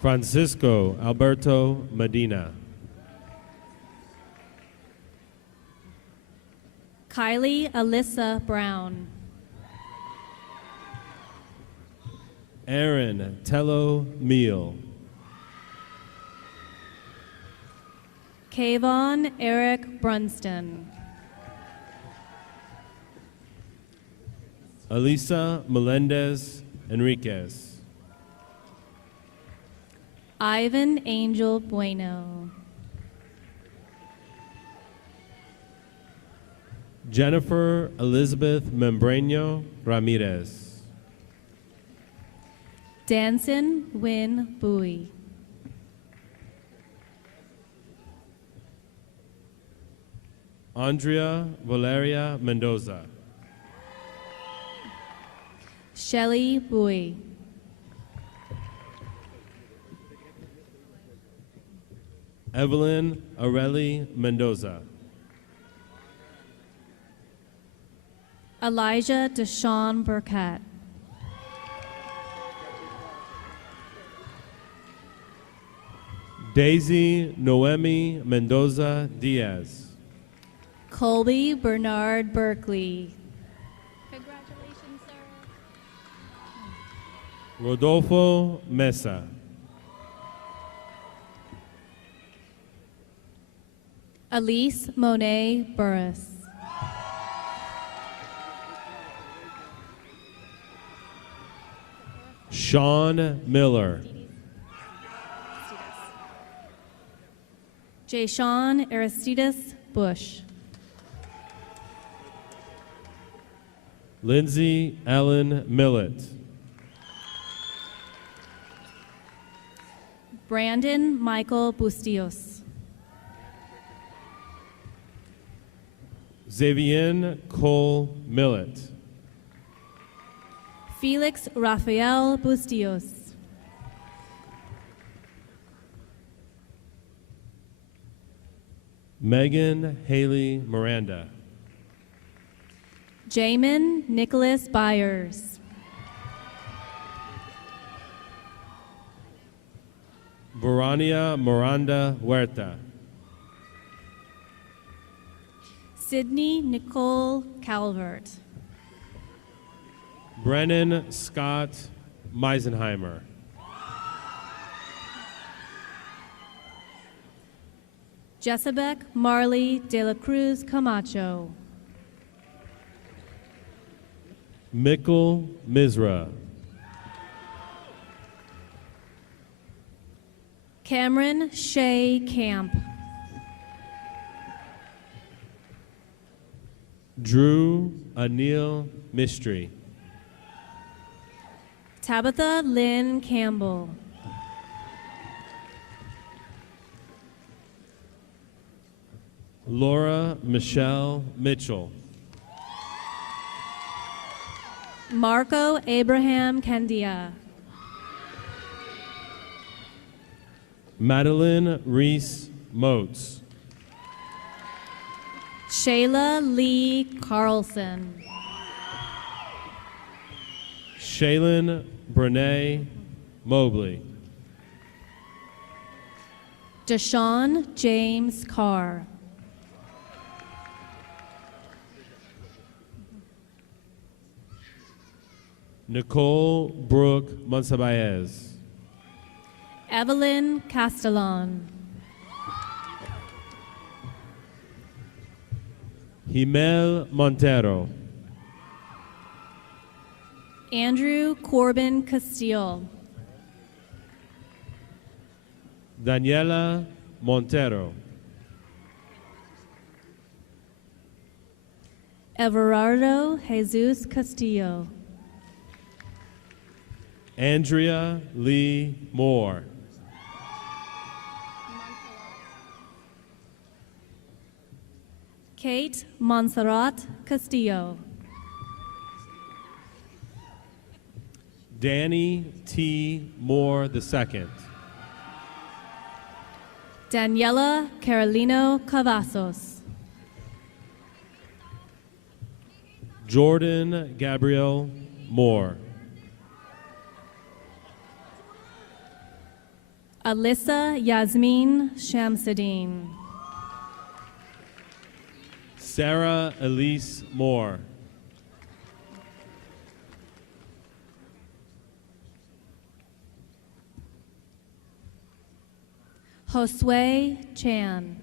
Francisco Alberto Medina. Kylie Alyssa Brown. Aaron Tello Meal. Kayvon Eric Brunston. Elisa Melendez Enriquez. Ivan Angel Bueno. Jennifer Elizabeth Membreño Ramirez. Danson Win Bowie. Andrea Valeria Mendoza. Shelley Bowie. Evelyn Areli Mendoza. Elijah Deshawn Burkett. Daisy Noemi Mendoza Diaz. Colby Bernard Berkeley. Congratulations, sir. Rodolfo Mesa. Elise Monet Burris. Sean Miller. Jayshawn Aristides Bush. Lindsay Ellen Millett. Brandon Michael Bustillos. Xavier Cole Millett. Felix Rafael Bustillos. Megan Haley Miranda. Jamin Nicholas Byers. Verania Miranda Huerta. Sydney Nicole Calvert. Brennan Scott Meisenheimer. Jessabek Marley de la Cruz Camacho. Mikkel Mizra. Cameron Shea Camp. Drew Anil Mistry. Tabitha Lynn Campbell. Laura Michelle Mitchell. Marco Abraham Candia. Madeline Reese Moats. Shayla Lee Carlson. Shaylin Brene Mobley. Deshaun James Carr. Nicole Brooke Monsabaez. Evelyn Castellon. Himel Montero. Andrew Corbin Castile. Daniela Montero. Everardo Jesus Castillo. Andrea Lee Moore. Kate Montserrat Castillo. Danny T. Moore II. Daniela Carolino Cavazos. Jordan Gabriel Moore. Alyssa Yasmin Shamsuddin. Sarah Elise Moore. Josue Chan.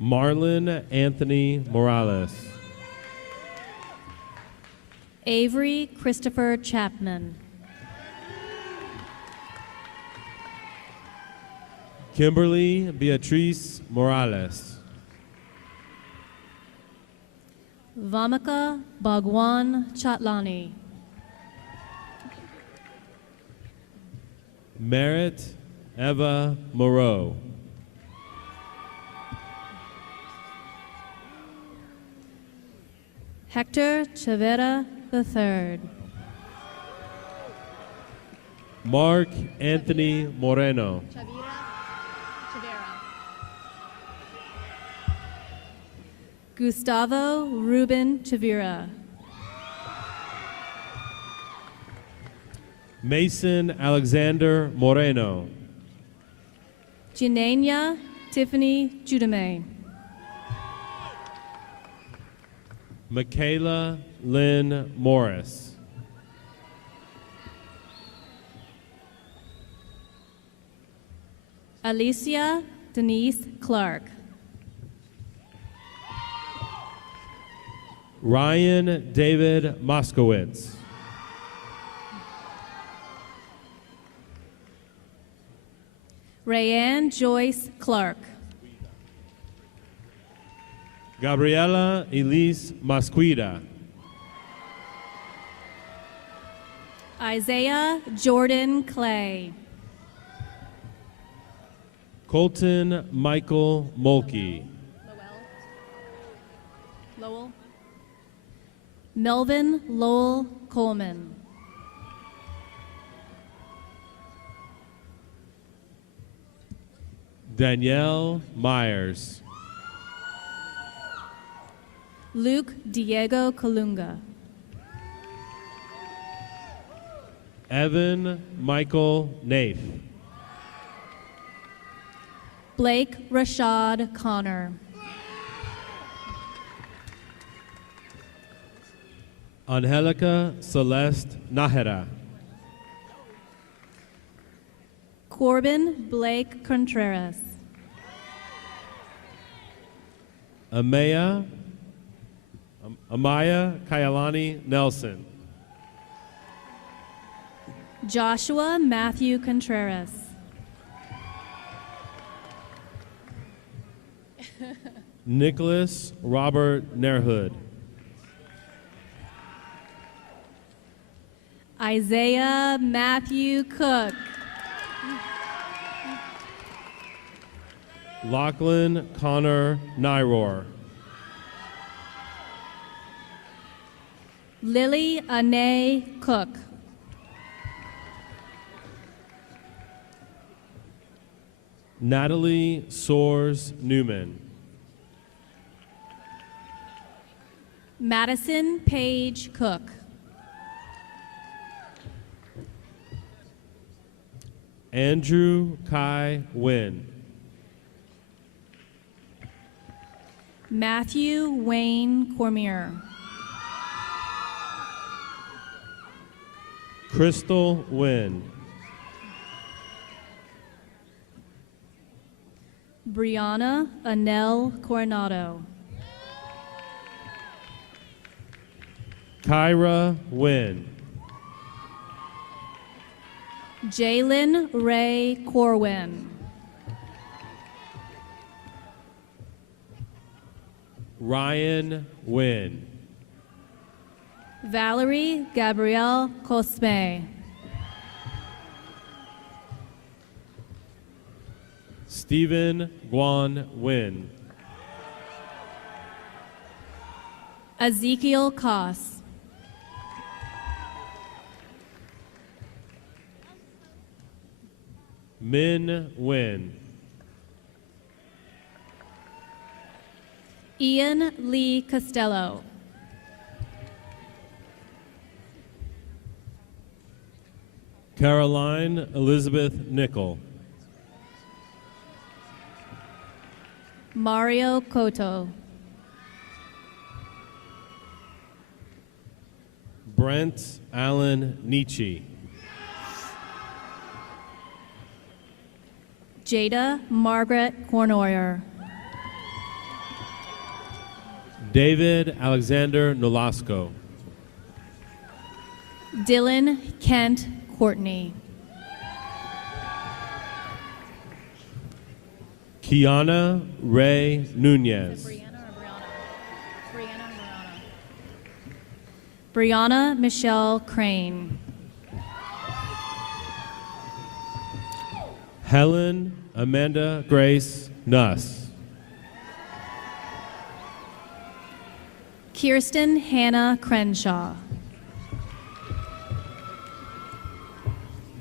Marlon Anthony Morales. Avery Christopher Chapman. Kimberly Beatrice Morales. Vamika Bhagwan Chatlani. Merritt Eva Moreau. Hector Chavera III. Mark Anthony Moreno. Gustavo Ruben Chavira. Mason Alexander Moreno. Janania Tiffany Judame. Michaela Lynn Morris. Alicia Denise Clark. Ryan David Moskowitz. Rayanne Joyce Clark. Gabriela Elise Masquida. Isaiah Jordan Clay. Colton Michael Mulkey. Lowell. Melvin Lowell Coleman. Danielle Myers. Luke Diego Colunga. Evan Michael Nath. Blake Rashad Connor. Angelica Celeste Nahera. Corbin Blake Contreras. Amaya Kayalani Nelson. Joshua Matthew Contreras. Nicholas Robert Nerhood. Isaiah Matthew Cook. Lachlan Connor Nyror. Lily Ane Cook. Natalie Soares Newman. Madison Page Cook. Andrew Kai Wynn. Matthew Wayne Cormier. Crystal Wynn. Brianna Anel Coronado. Kyra Wynn. Jalen Ray Corwin. Ryan Wynn. Valerie Gabrielle Cosme. Stephen Guan Wynn. Ezekiel Koss. Min Wynn. Ian Lee Costello. Caroline Elizabeth Nickel. Mario Cotto. Brent Allen Nietzsche. Jada Margaret Cornoyer. David Alexander Nolasco. Dylan Kent Courtney. Kiana Ray Nunez. Brianna Michelle Crane. Helen Amanda Grace Nuss. Kirsten Hannah Crenshaw.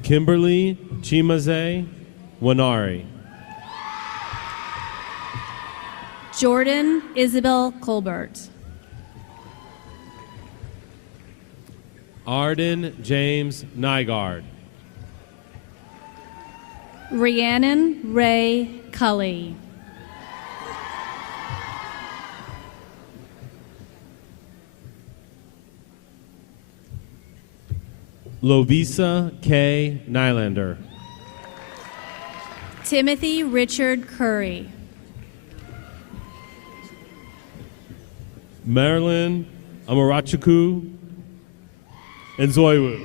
Kimberly Chimaze Wanari. Jordan Isabel Colbert. Arden James Nygaard. Rhiannon Ray Cully. Lovisa K. Nylander. Timothy Richard Curry. Marilyn Amarachuku and Zoiwu.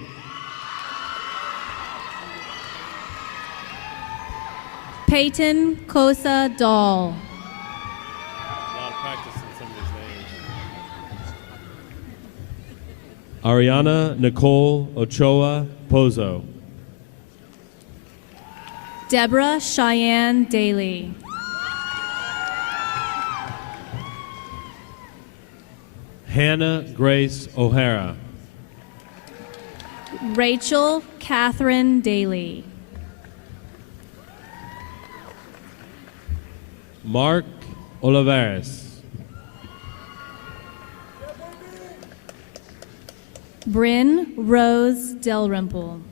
Peyton Kosa Dahl. A lot of practice in some of these names. Ariana Nicole Ochoa Pozo. Deborah Cheyenne Daly. Hannah Grace O'Hara. Rachel Catherine Daly. Mark Olivares. Bryn Rose Delrimple.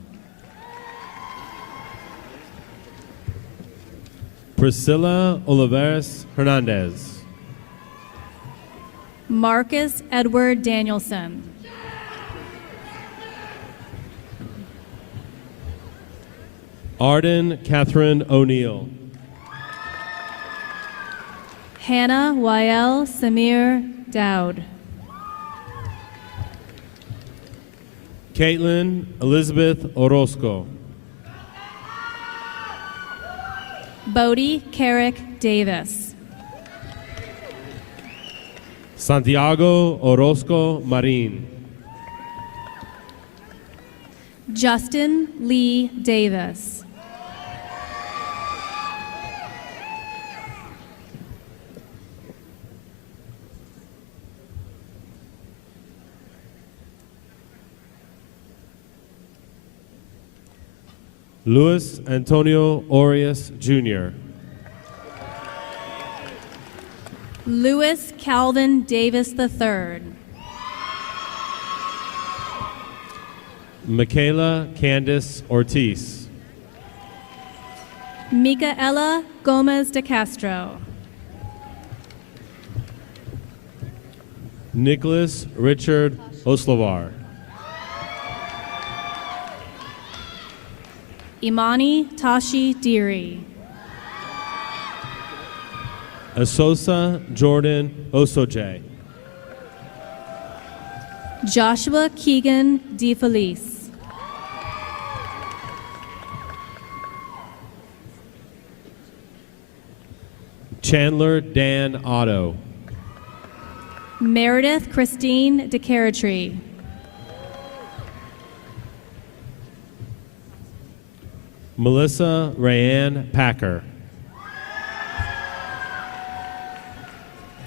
Priscilla Olivares Hernandez. Marcus Edward Danielson. Arden Catherine O'Neill. Hannah Yael Samir Dowd. Caitlin Elizabeth Orozco. Bodie Carrick Davis. Santiago Orozco Marin. Justin Lee Davis. Luis Antonio Orias Jr. Louis Calvin Davis III. Michaela Candice Ortiz. Micaela Gomez de Castro. Nicholas Richard Oslovar. Imani Tashi Deary. Asosa Jordan Osoje. Joshua Keegan DeFelice. Chandler Dan Otto. Meredith Christine DeCaratry. Melissa Rayanne Packer.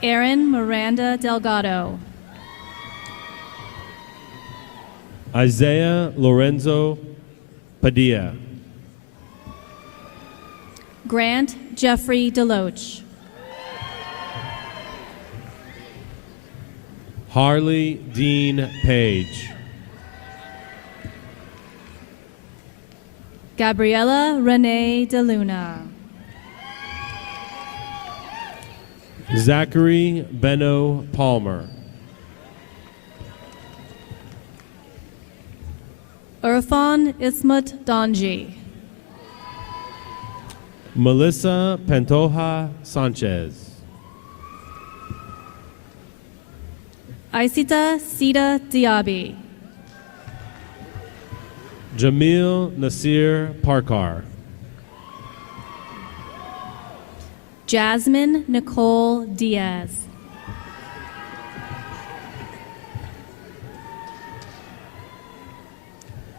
Erin Miranda Delgado. Isaiah Lorenzo Padilla. Grant Jeffrey Deloach. Harley Dean Page. Gabriela Renee DeLuna. Zachary Benno Palmer. Irfan Ismat Donji. Melissa Pantoja Sanchez. Isita Sita Diaby. Jamil Nasir Parkar. Jasmine Nicole Diaz.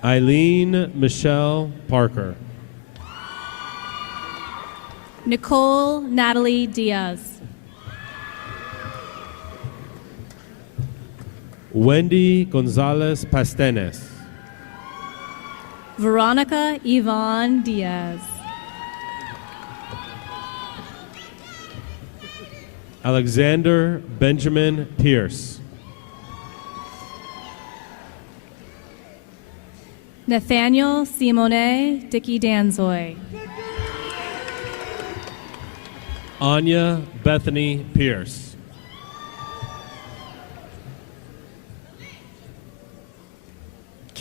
Eileen Michelle Parker. Nicole Natalie Diaz. Wendy Gonzalez Pastenes. Veronica Yvonne Diaz. Alexander Benjamin Pierce. Nathaniel Simone Dickey Danzoy. Anya Bethany Pierce.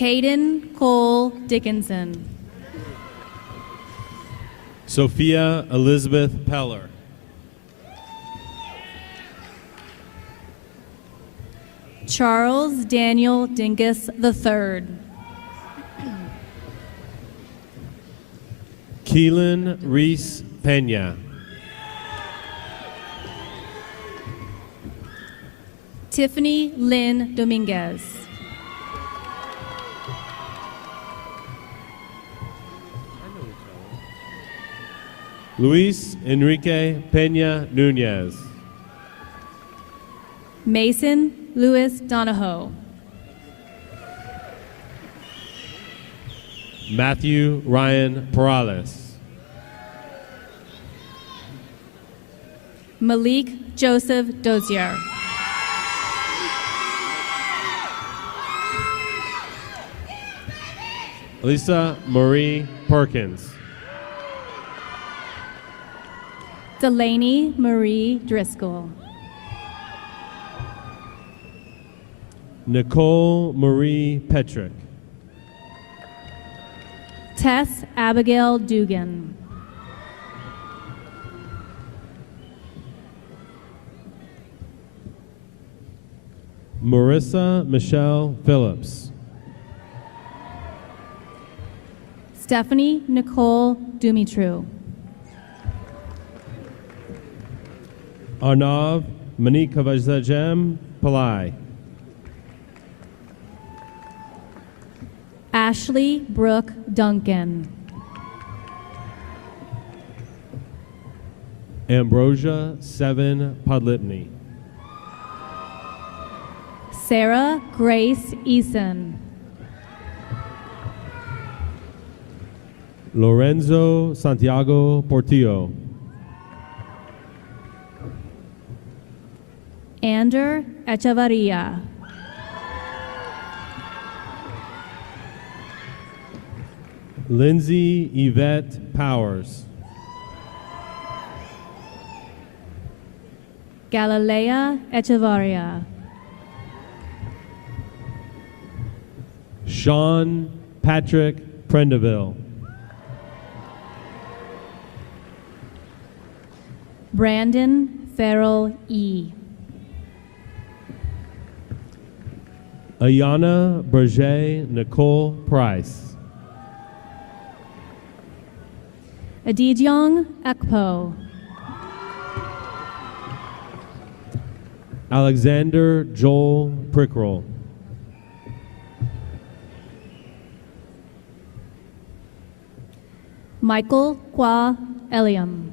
Caden Cole Dickinson. Sophia Elizabeth Peller. Charles Daniel Dingus III. Keelan Reese Pena. Tiffany Lynn Dominguez. Luis Enrique Pena Nunez. Mason Lewis Donahoe. Matthew Ryan Perales. Malik Joseph Dozier. Lisa Marie Perkins. Delaney Marie Driscoll. Nicole Marie Petrick. Tess Abigail Dugan. Marissa Michelle Phillips. Stephanie Nicole Dumitru. Arnav Manikavajajem Pillai. Ashley Brooke Duncan. Ambrosia Seven Podlipny. Sarah Grace Eason. Lorenzo Santiago Portillo. Ander Echevarria. Lindsay Yvette Powers. Galilea Echevarria. Sean Patrick Prendeville. Brandon Farrell E. Ayana Berger Nicole Price. Adidyong Ekpo. Alexander Joel Prickroll. Michael Kwa Eliam.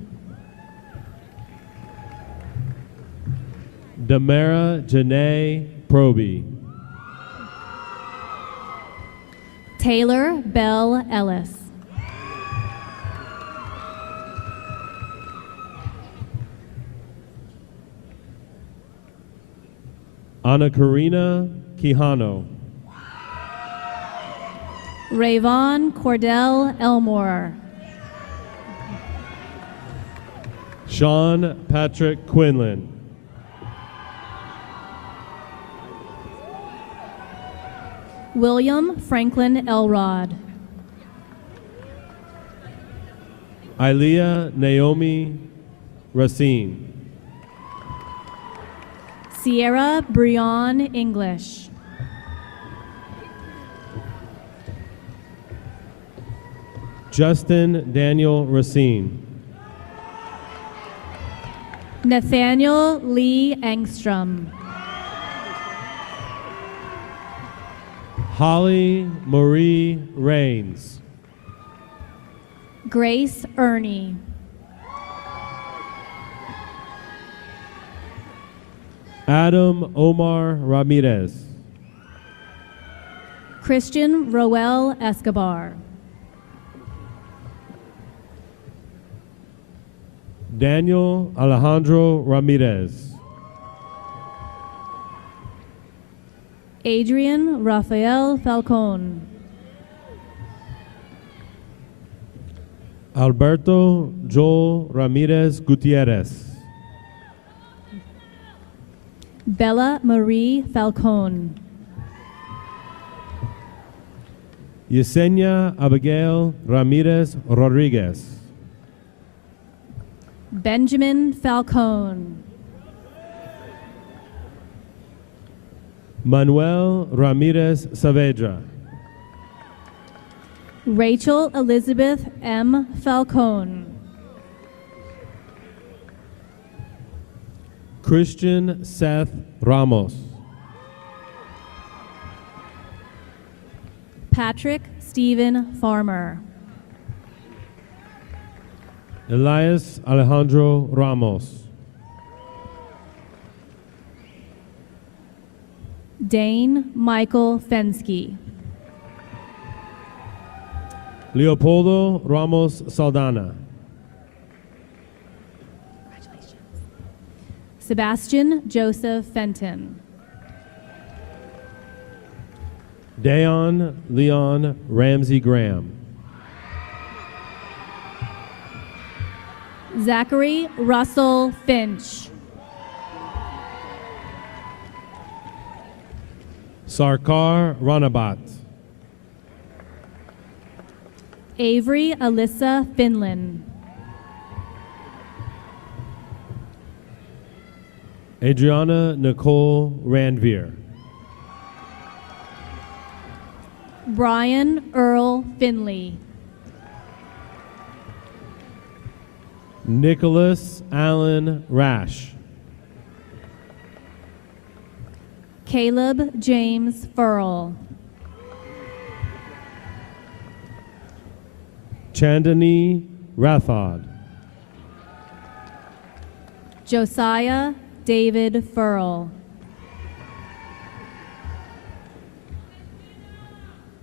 Damara Janae Proby. Taylor Bell Ellis. Ana Karina Quijano. Rayvon Cordell Elmore. Sean Patrick Quinlan. William Franklin Elrod. Ilea Naomi Racine. Sierra Breon English. Justin Daniel Racine. Nathaniel Lee Engstrom. Holly Marie Rains. Grace Ernie. Adam Omar Ramirez. Christian Roel Escobar. Daniel Alejandro Ramirez. Adrian Rafael Falcon. Alberto Joel Ramirez Gutierrez. Bella Marie Falcon. Yesenia Abigail Ramirez Rodriguez. Benjamin Falcone. Manuel Ramirez Saavedra. Rachel Elizabeth M. Falcone. Christian Seth Ramos. Patrick Stephen Farmer. Elias Alejandro Ramos. Dane Michael Fensky. Leopoldo Ramos Saldana. Sebastian Joseph Fenton. Dayon Leon Ramsey Graham. Zachary Russell Finch. Sarkar Ranabat. Avery Alyssa Finlan. Adriana Nicole Randveer. Brian Earl Finley. Nicholas Allen Rash. Caleb James Furl. Chandani Rathod. Josiah David Furl.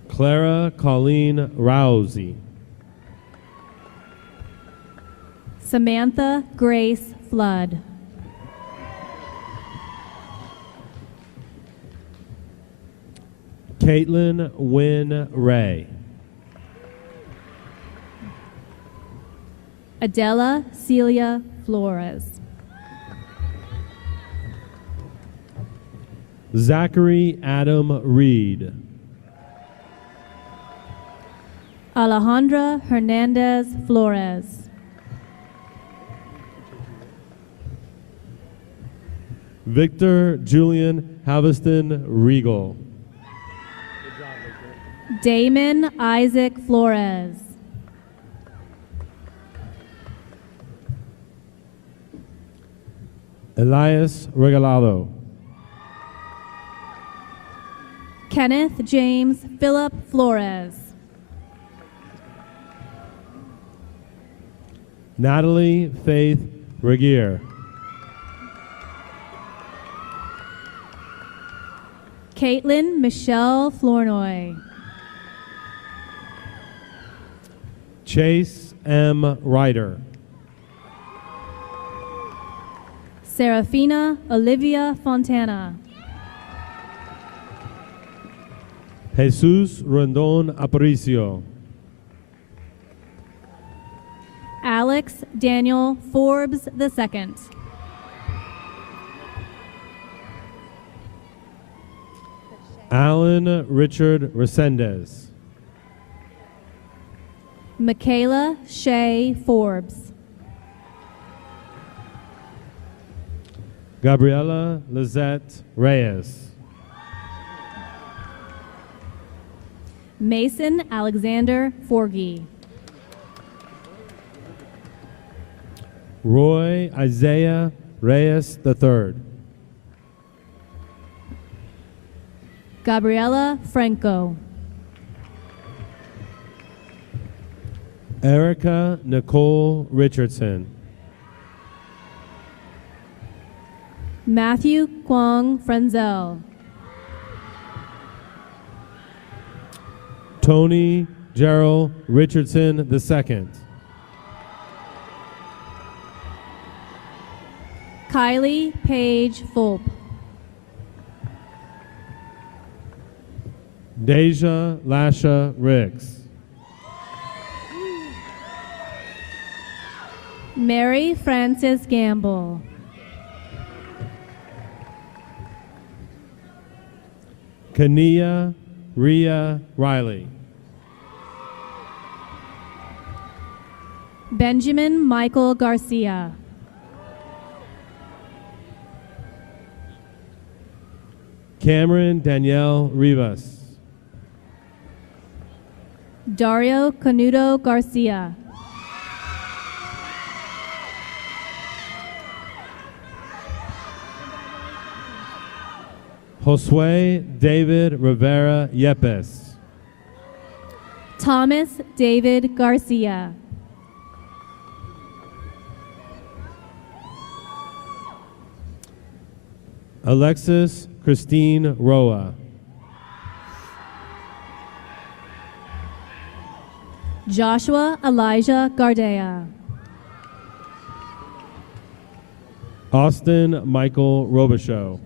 Clara Colleen Rousey. Samantha Grace Flood. Caitlin Wynn Ray. Adela Celia Flores. Zachary Adam Reed. Alejandra Hernandez Flores. Victor Julian Halveston Regal. Damon Isaac Flores. Elias Regalado. Kenneth James Philip Flores. Natalie Faith Regier. Caitlin Michelle Flournoy. Chase M. Ryder. Serafina Olivia Fontana. Jesus Rondon Aparicio. Alex Daniel Forbes II. Alan Richard Resendez. Michaela Shea Forbes. Gabriela Lizette Reyes. Mason Alexander Forgy. Roy Isaiah Reyes III. Gabriela Franco. Erica Nicole Richardson. Matthew Kwong Frenzel. Tony Gerald Richardson II. Kylie Paige Fulp. Deja Lasha Riggs. Mary Frances Gamble. Kania Rhea Riley. Benjamin Michael Garcia. Cameron Danielle Rivas. Dario Canudo Garcia. Josue David Rivera Yepes. Thomas David Garcia. Alexis Christine Roa. Joshua Elijah Gardea. Austin Michael Robichaux.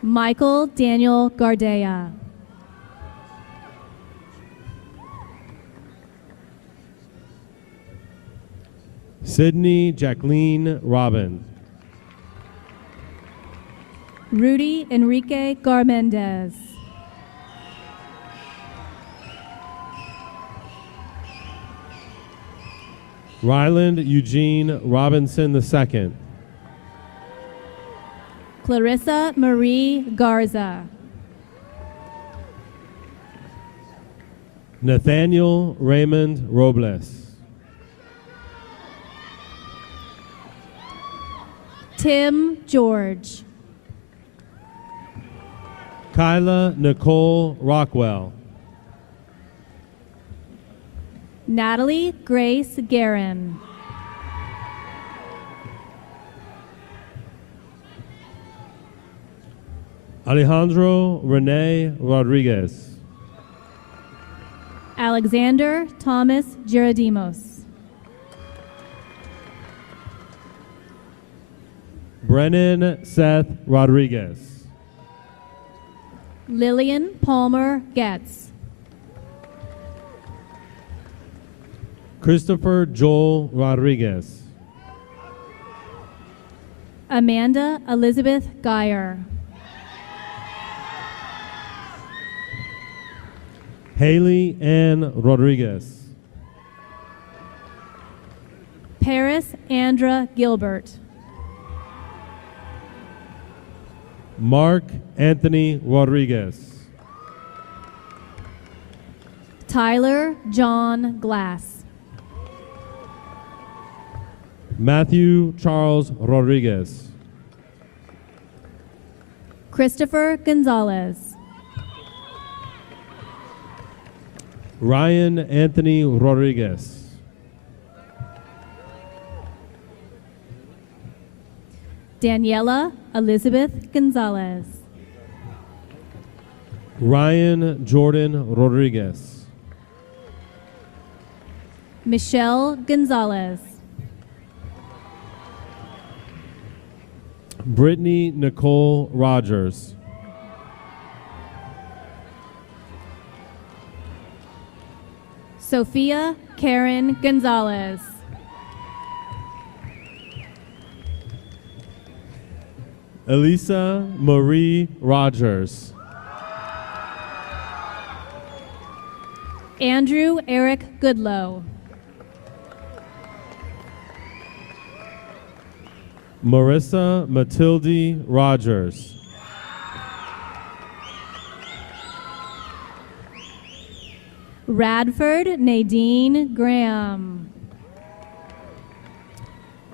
Michael Daniel Gardea. Sydney Jacqueline Robin. Rudy Enrique Garmendez. Ryland Eugene Robinson II. Clarissa Marie Garza. Nathaniel Raymond Robles. Tim George. Kyla Nicole Rockwell. Natalie Grace Guerin. Alejandro Rene Rodriguez. Alexander Thomas Gerodimos. Brennan Seth Rodriguez. Lillian Palmer Getz. Christopher Joel Rodriguez. Amanda Elizabeth Geyer. Haley Ann Rodriguez. Paris Andra Gilbert. Mark Anthony Rodriguez. Tyler John Glass. Matthew Charles Rodriguez. Christopher Gonzalez. Ryan Anthony Rodriguez. Daniela Elizabeth Gonzalez. Ryan Jordan Rodriguez. Michelle Gonzalez. Brittany Nicole Rogers. Sophia Karen Gonzalez. Elisa Marie Rogers. Andrew Eric Goodlow. Marissa Matilde Rogers. Radford Nadine Graham.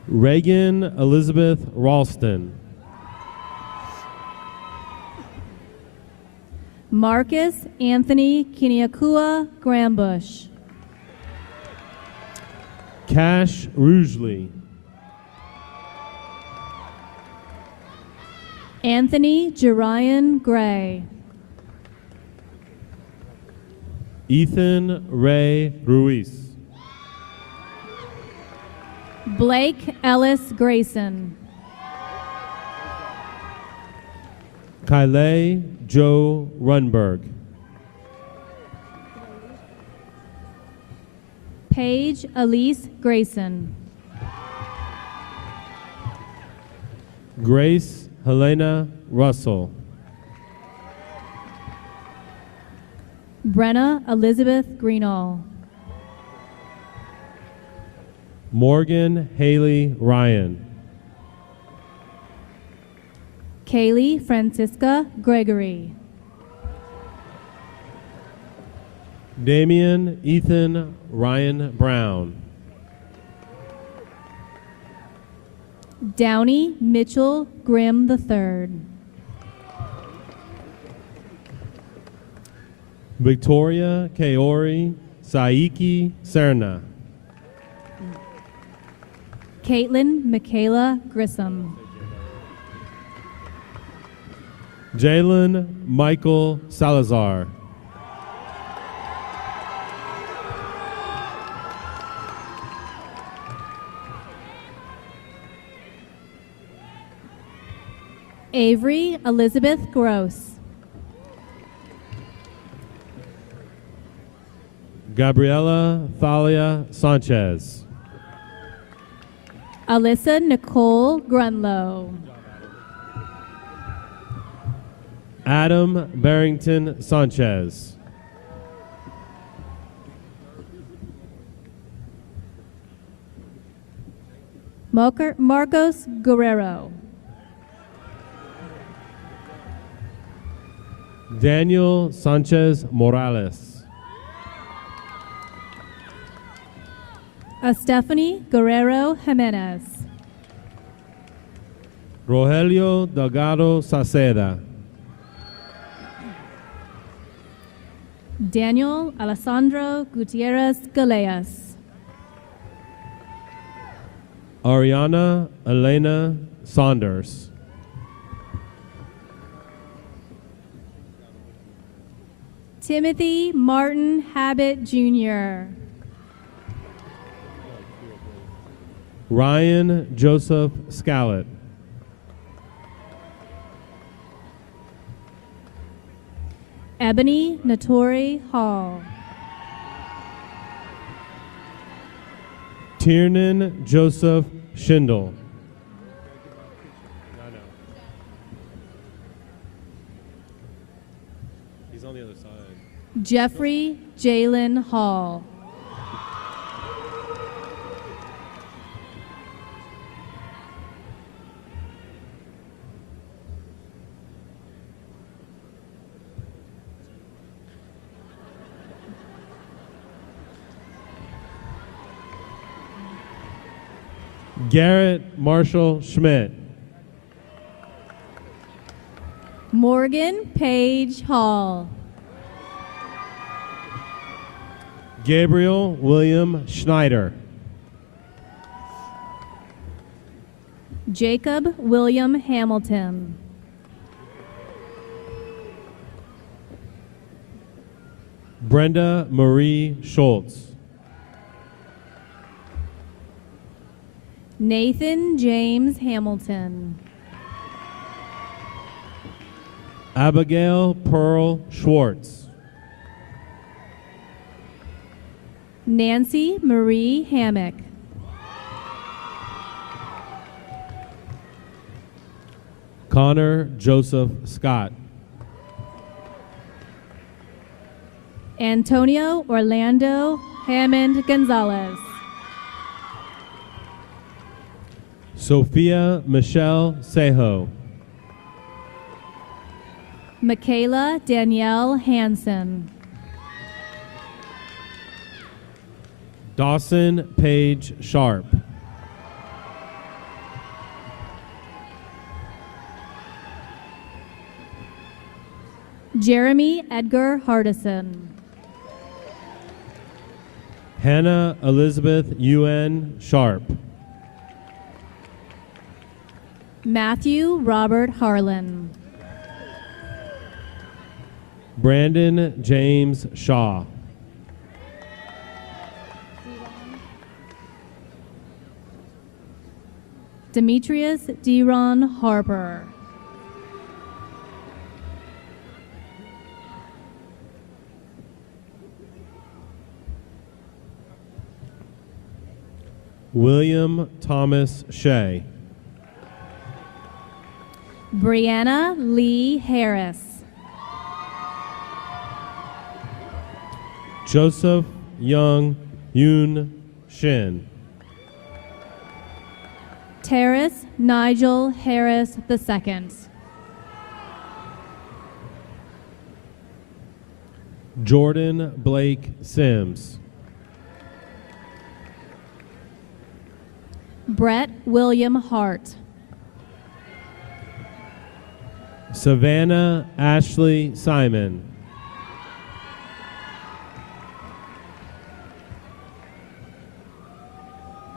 Reagan Elizabeth Ralston. Marcus Anthony Kiniakua Grambush. Cash Rugeley. Anthony Jerian Gray. Ethan Ray Ruiz. Blake Ellis Grayson. Kyle Joe Runberg. Paige Elise Grayson. Grace Helena Russell. Brenna Elizabeth Greenall. Morgan Haley Ryan. Kaylee Francisca Gregory. Damian Ethan Ryan Brown. Downey Mitchell Grimm III. Victoria Kaori Saiki Serna. Caitlin Michaela Grissom. Jalen Michael Salazar. Avery Elizabeth Gross. Gabriela Thalia Sanchez. Alyssa Nicole Grunlow. Adam Barrington Sanchez. Marcos Guerrero. Daniel Sanchez Morales. Stephanie Guerrero Jimenez. Rogelio Delgado Saceda. Daniel Alessandro Gutierrez Galeas. Ariana Elena Saunders. Timothy Martin Habit Jr. Ryan Joseph Scallett. Ebony Natori Hall. Tiernan Joseph Schindel. He's on the other side. Jeffrey Jalen Hall. Garrett Marshall Schmidt. Morgan Page Hall. Gabriel William Schneider. Jacob William Hamilton. Brenda Marie Schultz. Nathan James Hamilton. Abigail Pearl Schwartz. Nancy Marie Hammock. Connor Joseph Scott. Antonio Orlando Hammond Gonzalez. Sophia Michelle Sejo. Michaela Danielle Hansen. Dawson Page Sharp. Jeremy Edgar Hardison. Hannah Elizabeth UN Sharp. Matthew Robert Harlan. Brandon James Shaw. Demetrius Deron Harper. William Thomas Shea. Brianna Lee Harris. Joseph Young Yoon Shin. Terrace Nigel Harris II. Jordan Blake Sims. Brett William Hart. Savannah Ashley Simon.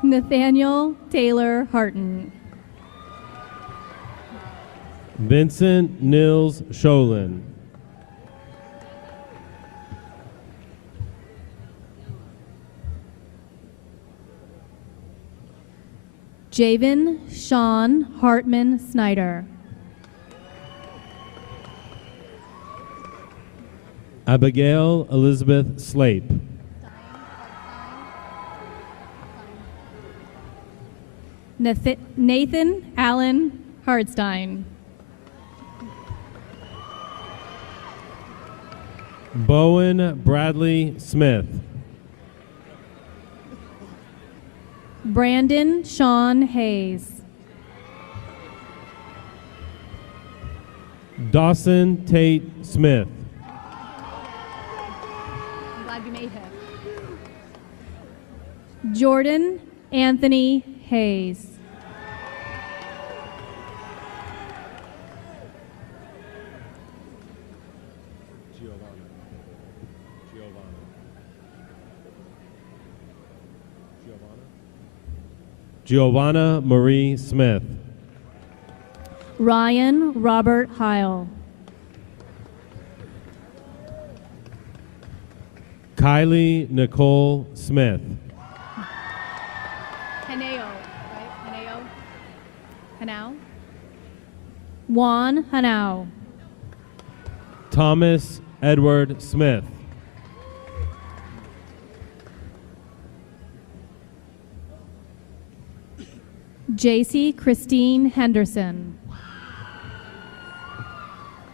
Nathaniel Taylor Harton. Vincent Nils Sholin. Javen Sean Hartman Snyder. Abigail Elizabeth Slape. Nathan Allen Hardstein. Bowen Bradley Smith. Brandon Sean Hayes. Dawson Tate Smith. I'm glad you made it. Jordan Anthony Hayes. Giovanna Marie Smith. Ryan Robert Heil. Kylie Nicole Smith. Haneo, right? Haneo? Hanao? Juan Hanao. Thomas Edward Smith. JC Christine Henderson.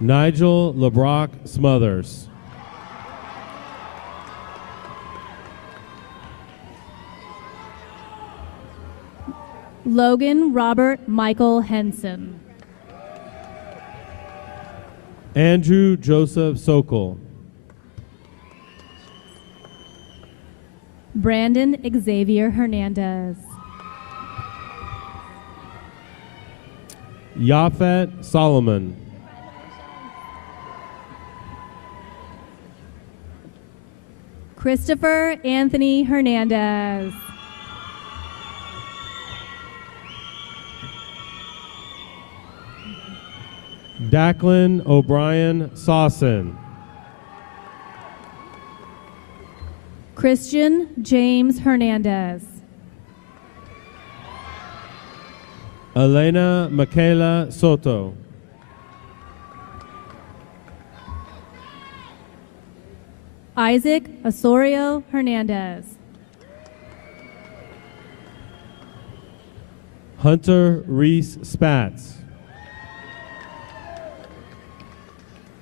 Nigel LeBrock Smothers. Logan Robert Michael Henson. Andrew Joseph Sokol. Brandon Xavier Hernandez. Yafet Solomon. Christopher Anthony Hernandez. Declan O'Brien Sawson. Christian James Hernandez. Elena Michaela Soto. Isaac Osorio Hernandez. Hunter Reese Spatz.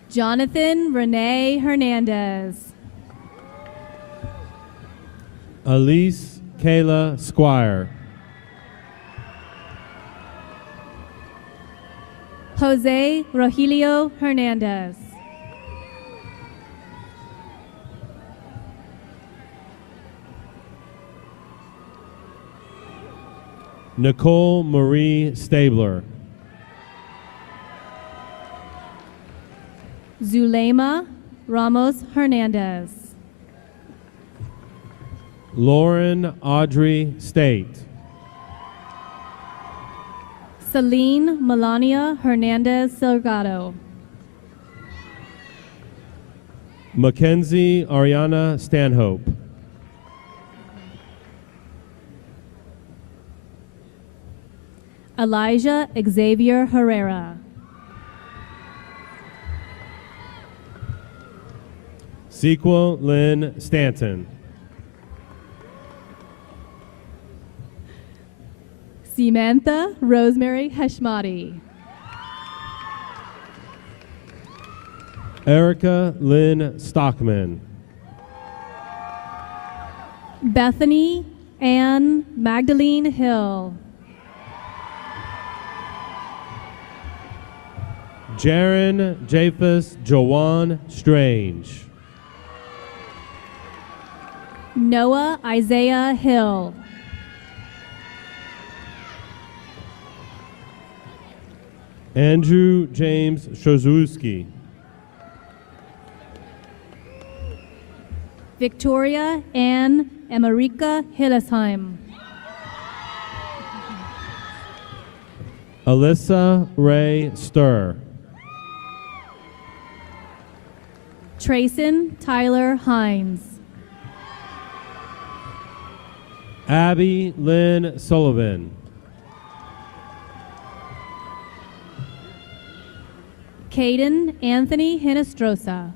Jonathan Renee Hernandez. Elise Kayla Squire. Jose Rogelio Hernandez. Nicole Marie Stabler. Zulema Ramos Hernandez. Lauren Audrey State. Celine Melania Hernandez Salgado. Mackenzie Ariana Stanhope. Elijah Xavier Herrera. Sequel Lynn Stanton. Samantha Rosemary Heshmati. Erica Lynn Stockman. Bethany Ann Magdalene Hill. Jaron Japhus Jawan Strange. Noah Isaiah Hill. Andrew James Szozewski. Victoria Ann Emerika Hillesheim. Alyssa Ray Sturr. Trayson Tyler Hines. Abby Lynn Sullivan. Caden Anthony Hinestrosa.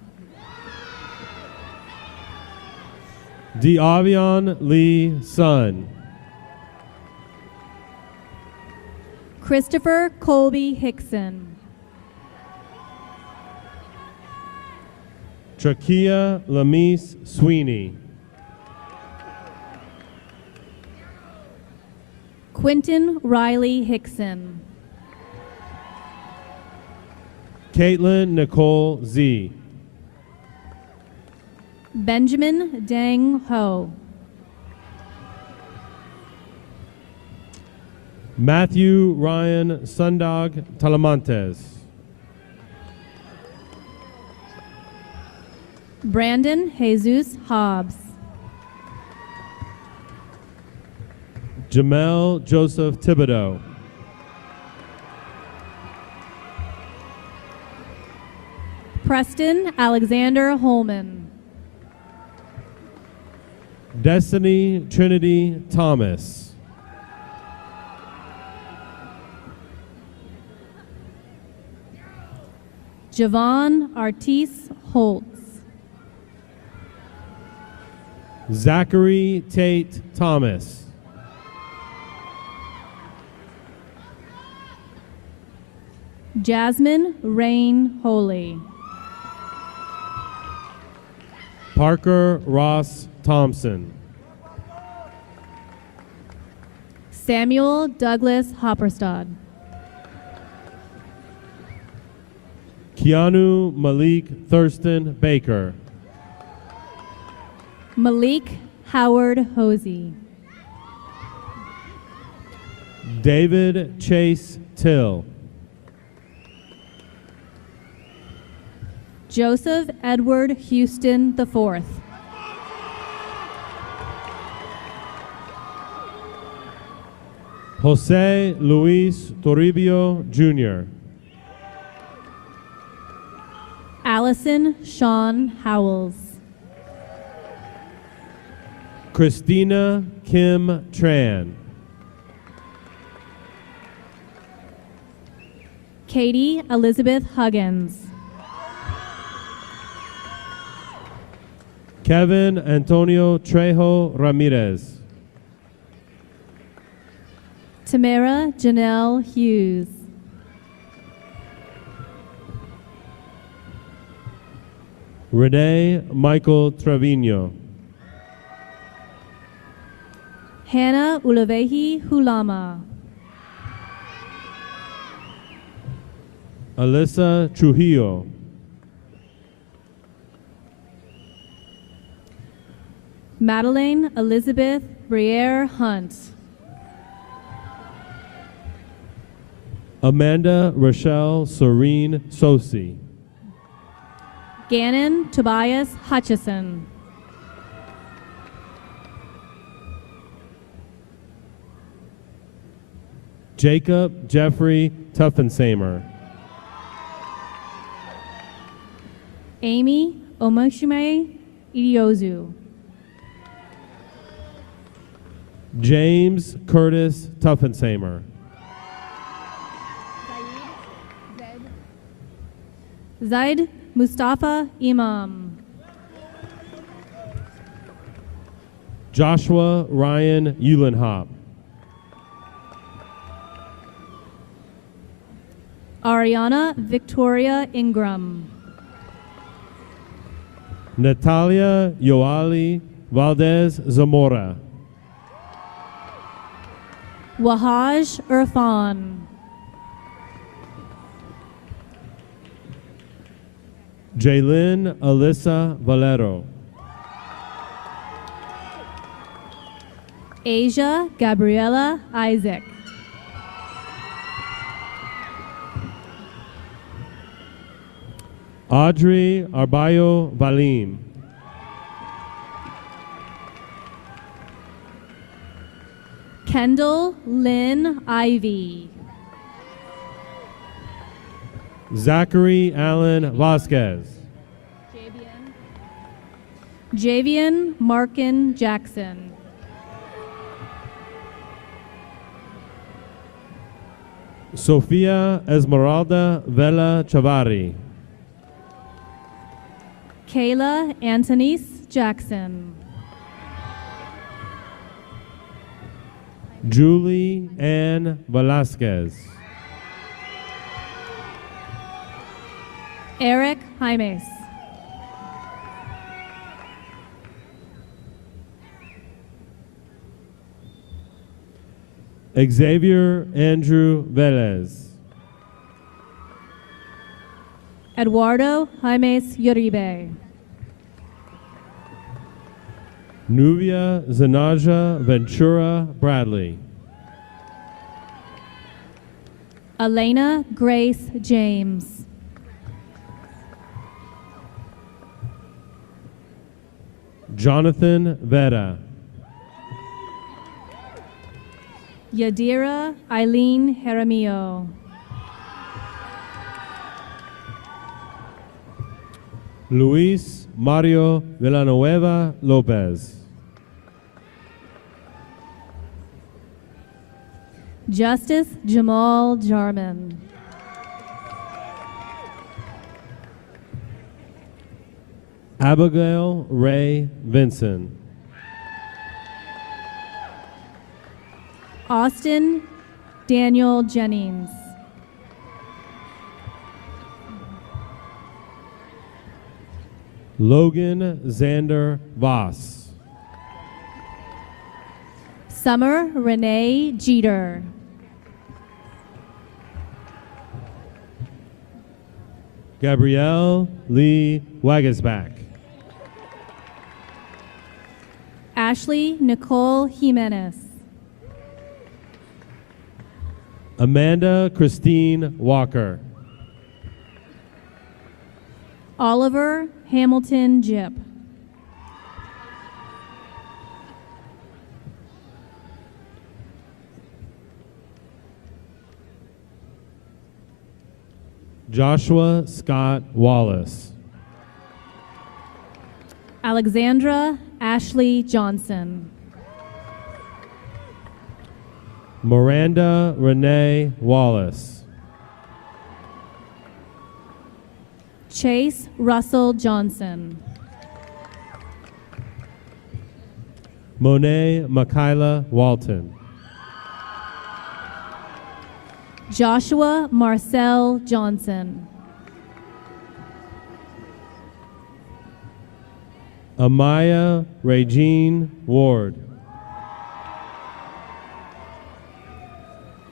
Deavion Lee Sun. Christopher Colby Hickson. Trakia Lamise Sweeney. Quentin Riley Hickson. Caitlin Nicole Z. Benjamin Dang Ho. Matthew Ryan Sundog Talamantes. Brandon Jesus Hobbs. Jamel Joseph Thibodeau. Preston Alexander Holman. Destiny Trinity Thomas. Javon Artis Holtz. Zachary Tate Thomas. Jasmine Rain Holy. Parker Ross Thompson. Samuel Douglas Hopperstad. Keanu Malik Thurston Baker. Malik Howard Hosey. David Chase Till. Joseph Edward Houston IV. Jose Luis Toribio Jr. Allison Sean Howells. Christina Kim Tran. Katie Elizabeth Huggins. Kevin Antonio Trejo Ramirez. Tamara Janelle Hughes. Renee Michael Trevino. Hannah Ulavehi Hulama. Alyssa Trujillo. Madeleine Elizabeth Briere Hunt. Amanda Rochelle Serene Sosi. Gannon Tobias Hutchison. Jacob Jeffrey Tuffensamer. Amy Omoshime Idiozu. James Curtis Tuffensamer. Zaid Mustafa Imam. Joshua Ryan Eulenhop. Ariana Victoria Ingram. Natalia Yoali Valdez Zamora. Wahaj Irfan. Jaylin Alyssa Valero. Asia Gabriela Isaac. Audrey Arbayo Valim. Kendall Lynn Ivy. Zachary Allen Vasquez. Javian Markin Jackson. Sofia Esmeralda Vela Chavari. Kayla Antonice Jackson. Julie Ann Velasquez. Eric Jaimes. Xavier Andrew Velez. Eduardo Jaimes Uribe. Nubia Zanaja Ventura Bradley. Elena Grace James. Jonathan Veda. Yadira Eileen Jaramillo. Luis Mario Villanueva Lopez. Justice Jamal Jarman. Abigail Ray Vinson. Austin Daniel Jennings. Logan Xander Voss. Summer Renee Jeter. Gabrielle Lee Wagesback. Ashley Nicole Jimenez. Amanda Christine Walker. Oliver Hamilton Jip. Joshua Scott Wallace. Alexandra Ashley Johnson. Miranda Renee Wallace. Chase Russell Johnson. Monet Makayla Walton. Joshua Marcel Johnson. Amaya Regine Ward.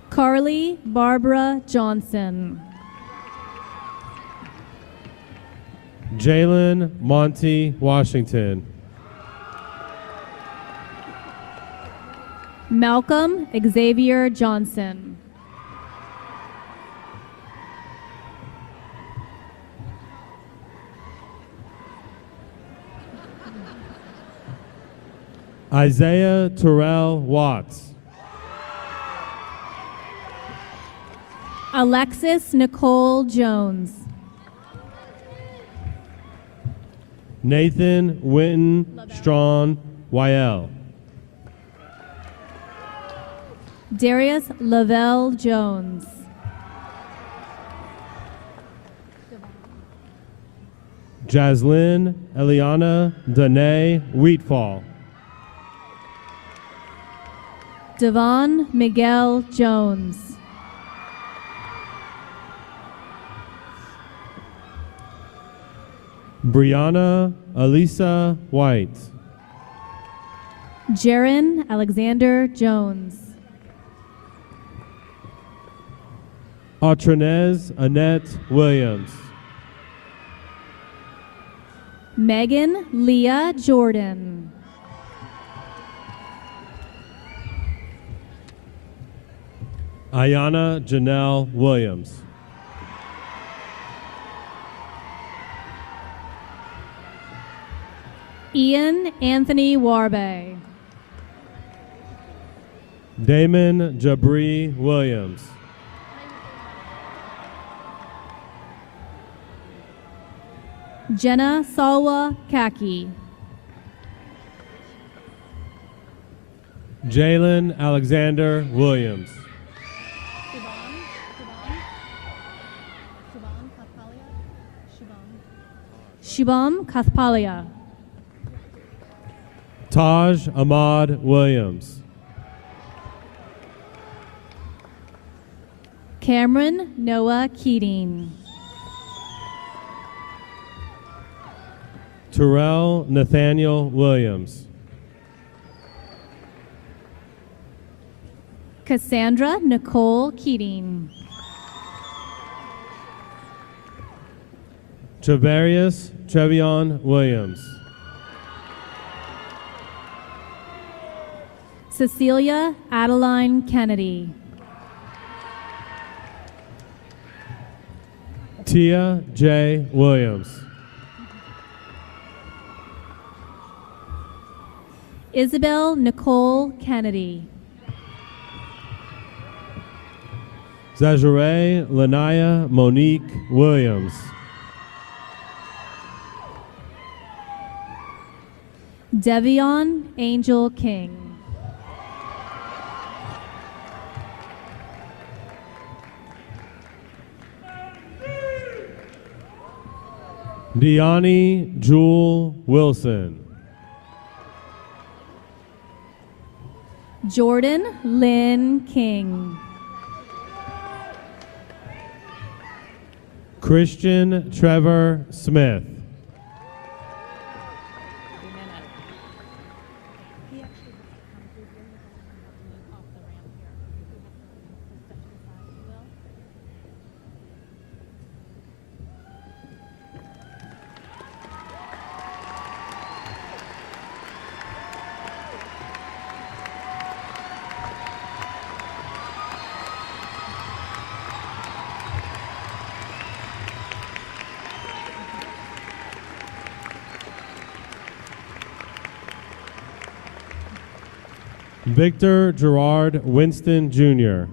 Carly Barbara Johnson. Jalen Monty Washington. Malcolm Xavier Johnson. Isaiah Terrell Watts. Alexis Nicole Jones. Nathan Winton Strawn YL. Darius Lavelle Jones. Jaslyn Eliana Danae Wheatfall. Devon Miguel Jones. Brianna Elisa White. Jaron Alexander Jones. Autranez Annette Williams. Megan Leah Jordan. Ayana Janelle Williams. Ian Anthony Warbe. Damon Jabri Williams. Jenna Salwa Kaki. Jalen Alexander Williams. Shubham Kathpalia. Taj Ahmad Williams. Cameron Noah Keating. Terrell Nathaniel Williams. Cassandra Nicole Keating. Travarius Trevion Williams. Cecilia Adeline Kennedy. Tia J. Williams. Isabel Nicole Kennedy. Zajare Lanaya Monique Williams. Devion Angel King. Deani Jewel Wilson. Jordan Lynn King. Christian Trevor Smith. Victor Gerard Winston Jr.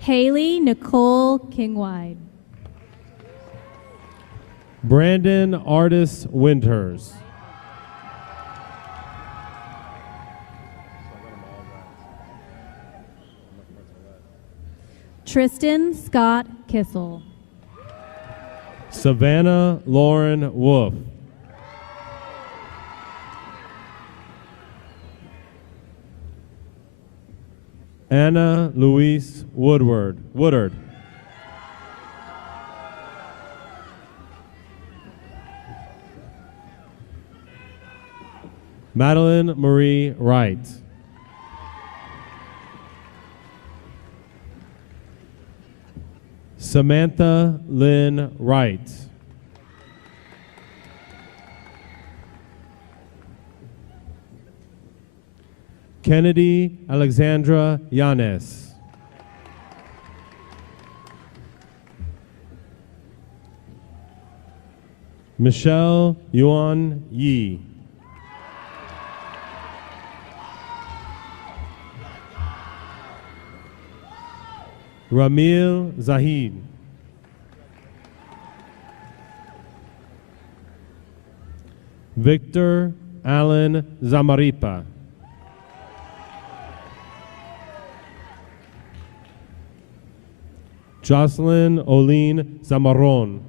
Haley Nicole Kingwide. Brandon Artis Winters. Tristan Scott Kissel. Savannah Lauren Wolf. Anna Louise Woodard. Madeline Marie Wright. Samantha Lynn Wright. Kennedy Alexandra Yanes. Michelle Yuan Yi. Ramil Zahid. Victor Allen Zamaripa. Jocelyn Olin Zamaron.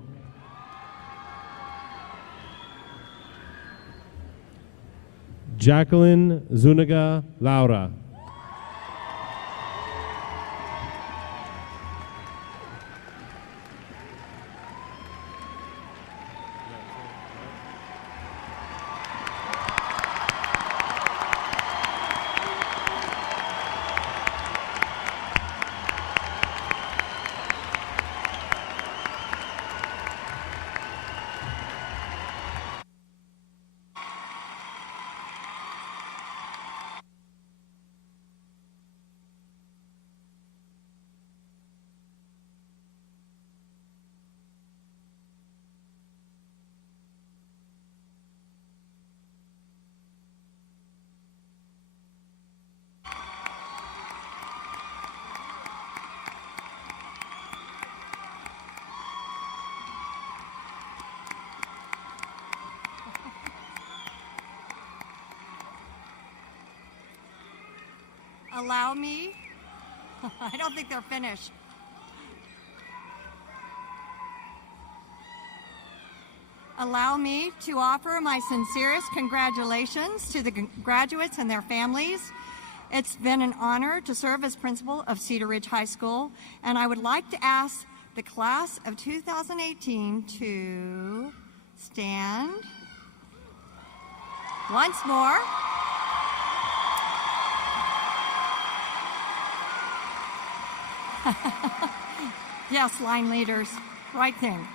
Jacqueline Zuniga Laura. Allow me, I don't think they're finished. Allow me to offer my sincerest congratulations to the graduates and their families. It's been an honor to serve as principal of Cedar Ridge High School, and I would like to ask the class of 2018 to stand. Once more. Yes, line leaders, right thing.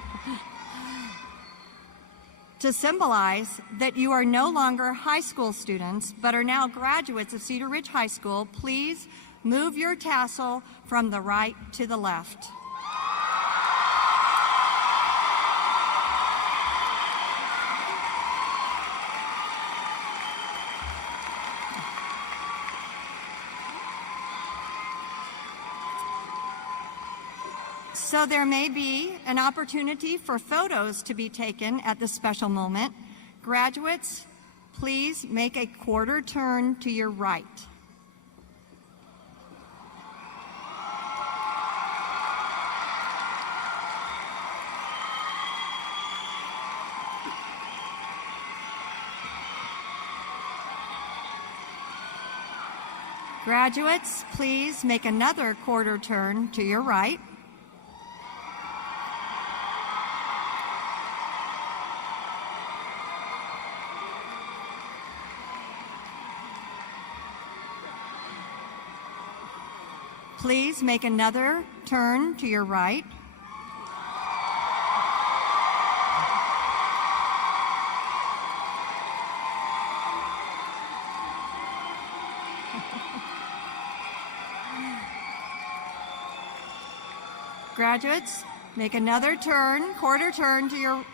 To symbolize that you are no longer high school students, but are now graduates of Cedar Ridge High School, please move your tassel from the right to the left. So there may be an opportunity for photos to be taken at this special moment. Graduates, please make a quarter turn to your right. Graduates, please make another quarter turn to your right. Please make another turn to your right. Graduates, make another turn, quarter turn to your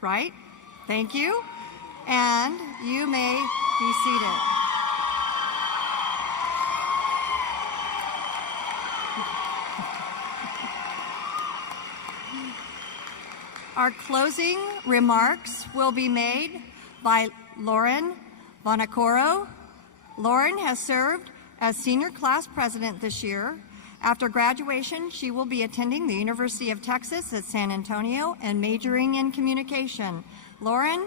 right. Thank you. And you may be seated. Our closing remarks will be made by Lauren Bonacoro. Lauren has served as senior class president this year. After graduation, she will be attending the University of Texas at San Antonio and majoring in communication. Lauren?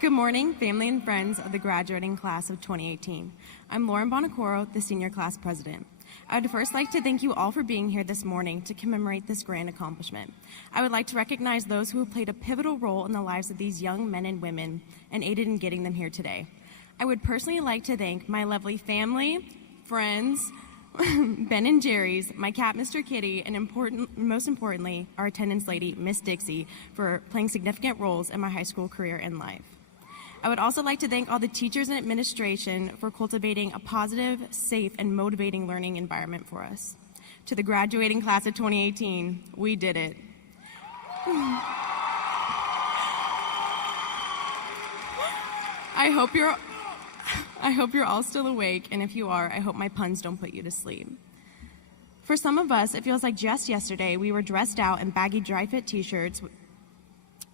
Good morning, family and friends of the graduating class of 2018. I'm Lauren Bonacoro, the senior class president. I would first like to thank you all for being here this morning to commemorate this grand accomplishment. I would like to recognize those who have played a pivotal role in the lives of these young men and women and aided in getting them here today. I would personally like to thank my lovely family, friends, Ben and Jerry's, my cat, Mr. Kitty, and most importantly, our attendance lady, Miss Dixie, for playing significant roles in my high school career and life. I would also like to thank all the teachers and administration for cultivating a positive, safe, and motivating learning environment for us. To the graduating class of 2018, we did it. I hope you're all still awake, and if you are, I hope my puns don't put you to sleep. For some of us, it feels like just yesterday we were dressed out in baggy dry-fit t-shirts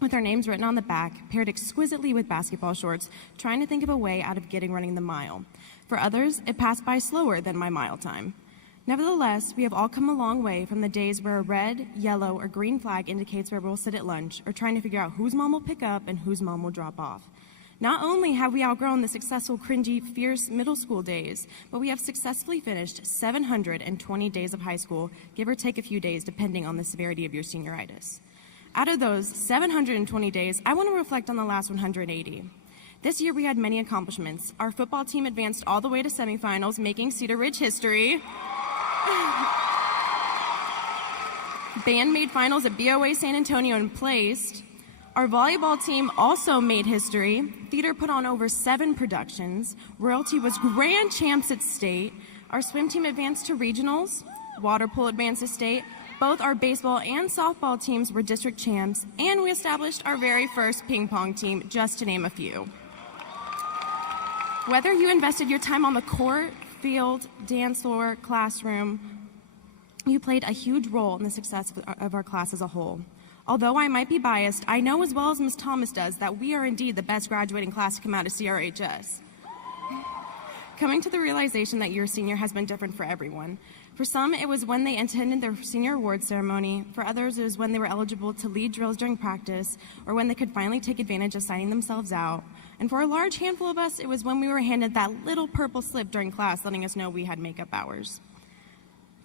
with our names written on the back, paired exquisitely with basketball shorts, trying to think of a way out of running the mile. For others, it passed by slower than my mile time. Nevertheless, we have all come a long way from the days where a red, yellow, or green flag indicates where we'll sit at lunch, or trying to figure out whose mom will pick up and whose mom will drop off. Not only have we outgrown the successful, cringy, fierce middle school days, but we have successfully finished 720 days of high school, give or take a few days depending on the severity of your senioritis. Out of those 720 days, I want to reflect on the last 180. This year we had many accomplishments. Our football team advanced all the way to semifinals, making Cedar Ridge history. Band made finals at BOA San Antonio and placed. Our volleyball team also made history. Theater put on over 7 productions. Royalty was grand champs at state. Our swim team advanced to regionals. Water polo advanced to state. Both our baseball and softball teams were district champs, and we established our very first ping pong team, just to name a few. Whether you invested your time on the court, field, dance floor, classroom, you played a huge role in the success of our class as a whole. Although I might be biased, I know as well as Ms. Thomas does that we are indeed the best graduating class to come out of CRHS. Coming to the realization that your senior has been different for everyone. For some, it was when they attended their senior awards ceremony. For others, it was when they were eligible to lead drills during practice, or when they could finally take advantage of signing themselves out. And for a large handful of us, it was when we were handed that little purple slip during class letting us know we had makeup hours.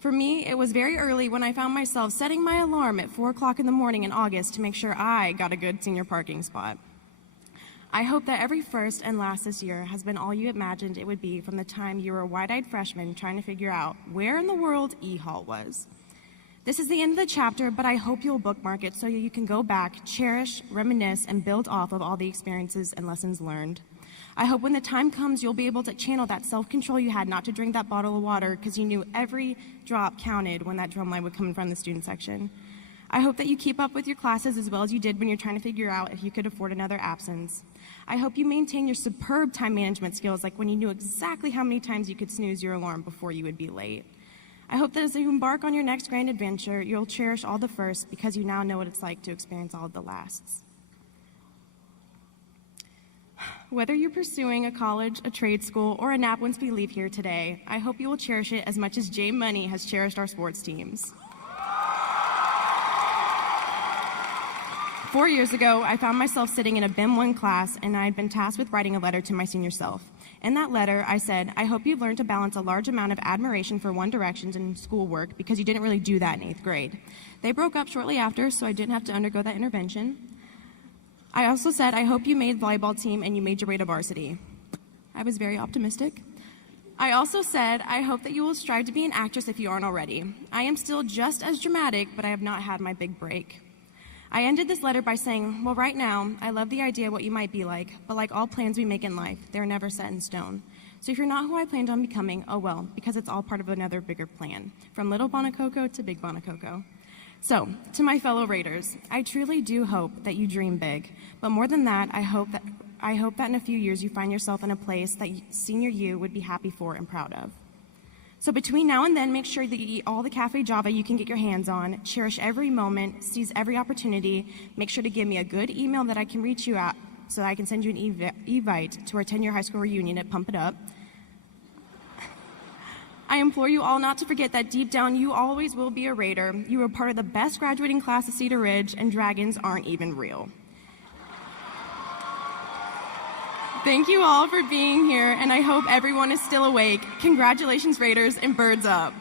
For me, it was very early when I found myself setting my alarm at 4 o'clock in the morning in August to make sure I got a good senior parking spot. I hope that every first and last this year has been all you imagined it would be from the time you were a wide-eyed freshman trying to figure out where in the world E-Hall was. This is the end of the chapter, but I hope you'll bookmark it so you can go back, cherish, reminisce, and build off of all the experiences and lessons learned. I hope when the time comes, you'll be able to channel that self-control you had not to drink that bottle of water because you knew every drop counted when that drum line would come in front of the student section. I hope that you keep up with your classes as well as you did when you're trying to figure out if you could afford another absence. I hope you maintain your superb time management skills, like when you knew exactly how many times you could snooze your alarm before you would be late. I hope that as you embark on your next grand adventure, you'll cherish all the firsts because you now know what it's like to experience all of the lasts. Whether you're pursuing a college, a trade school, or a nap once we leave here today, I hope you will cherish it as much as Jay Money has cherished our sports teams. 4 years ago, I found myself sitting in a BIM 1 class, and I had been tasked with writing a letter to my senior self. In that letter, I said, I hope you've learned to balance a large amount of admiration for One Directions in schoolwork because you didn't really do that in 8th grade. They broke up shortly after, so I didn't have to undergo that intervention. I also said, I hope you made volleyball team and you made your way to varsity. I was very optimistic. I also said, I hope that you will strive to be an actress if you aren't already. I am still just as dramatic, but I have not had my big break. I ended this letter by saying, well, right now, I love the idea of what you might be like, but like all plans we make in life, they're never set in stone. So if you're not who I planned on becoming, oh well, because it's all part of another bigger plan, from little Bonacoco to big Bonacoco. So, to my fellow Raiders, I truly do hope that you dream big, but more than that, I hope that in a few years you find yourself in a place that senior you would be happy for and proud of. So between now and then, make sure that you eat all the Cafe Java you can get your hands on, cherish every moment, seize every opportunity, make sure to give me a good email that I can reach you at so that I can send you an evite to our 10-year high school reunion at Pump It Up. I implore you all not to forget that deep down you always will be a Raider. You are part of the best graduating class of Cedar Ridge, and dragons aren't even real. Thank you all for being here, and I hope everyone is still awake. Congratulations, Raiders, and birds up.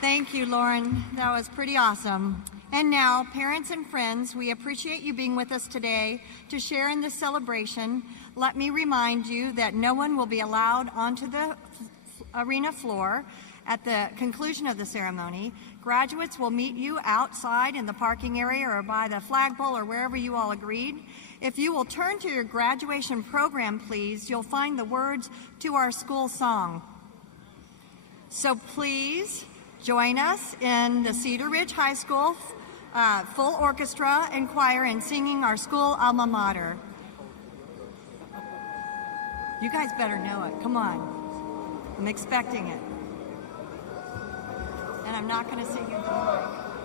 Thank you, Lauren. That was pretty awesome. And now, parents and friends, we appreciate you being with us today to share in this celebration. Let me remind you that no one will be allowed onto the arena floor at the conclusion of the ceremony. Graduates will meet you outside in the parking area or by the flagpole or wherever you all agreed. If you will turn to your graduation program, please, you'll find the words to our school song. So please join us in the Cedar Ridge High School full orchestra and choir in singing our school alma mater. You guys better know it. Come on. I'm expecting it. And I'm not going to sing you the mic.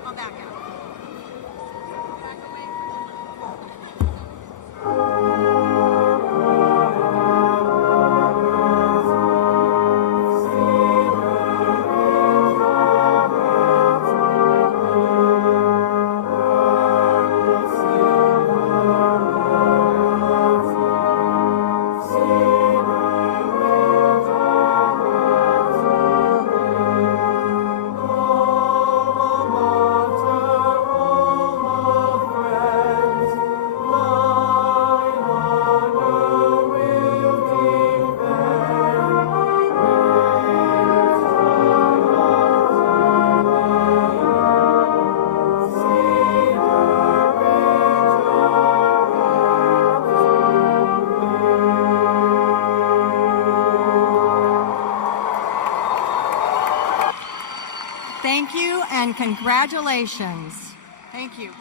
I'll back out. Thank you and congratulations. Thank you.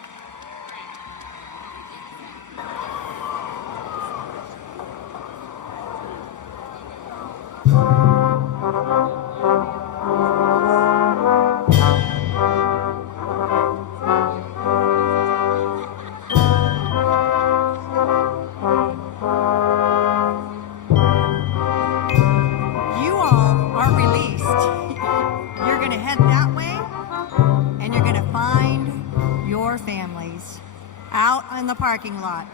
You all are released. You're going to head that way, and you're going to find your family. out in the parking lot.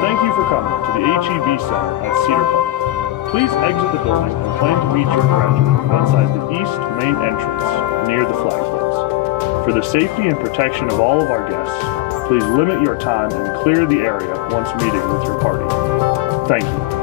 Thank you for coming to the HEB Center at Cedar Park. Please exit the building and plan to meet your graduate outside the east main entrance near the flagpoles. For the safety and protection of all of our guests, please limit your time and clear the area once meeting with your party. Thank you.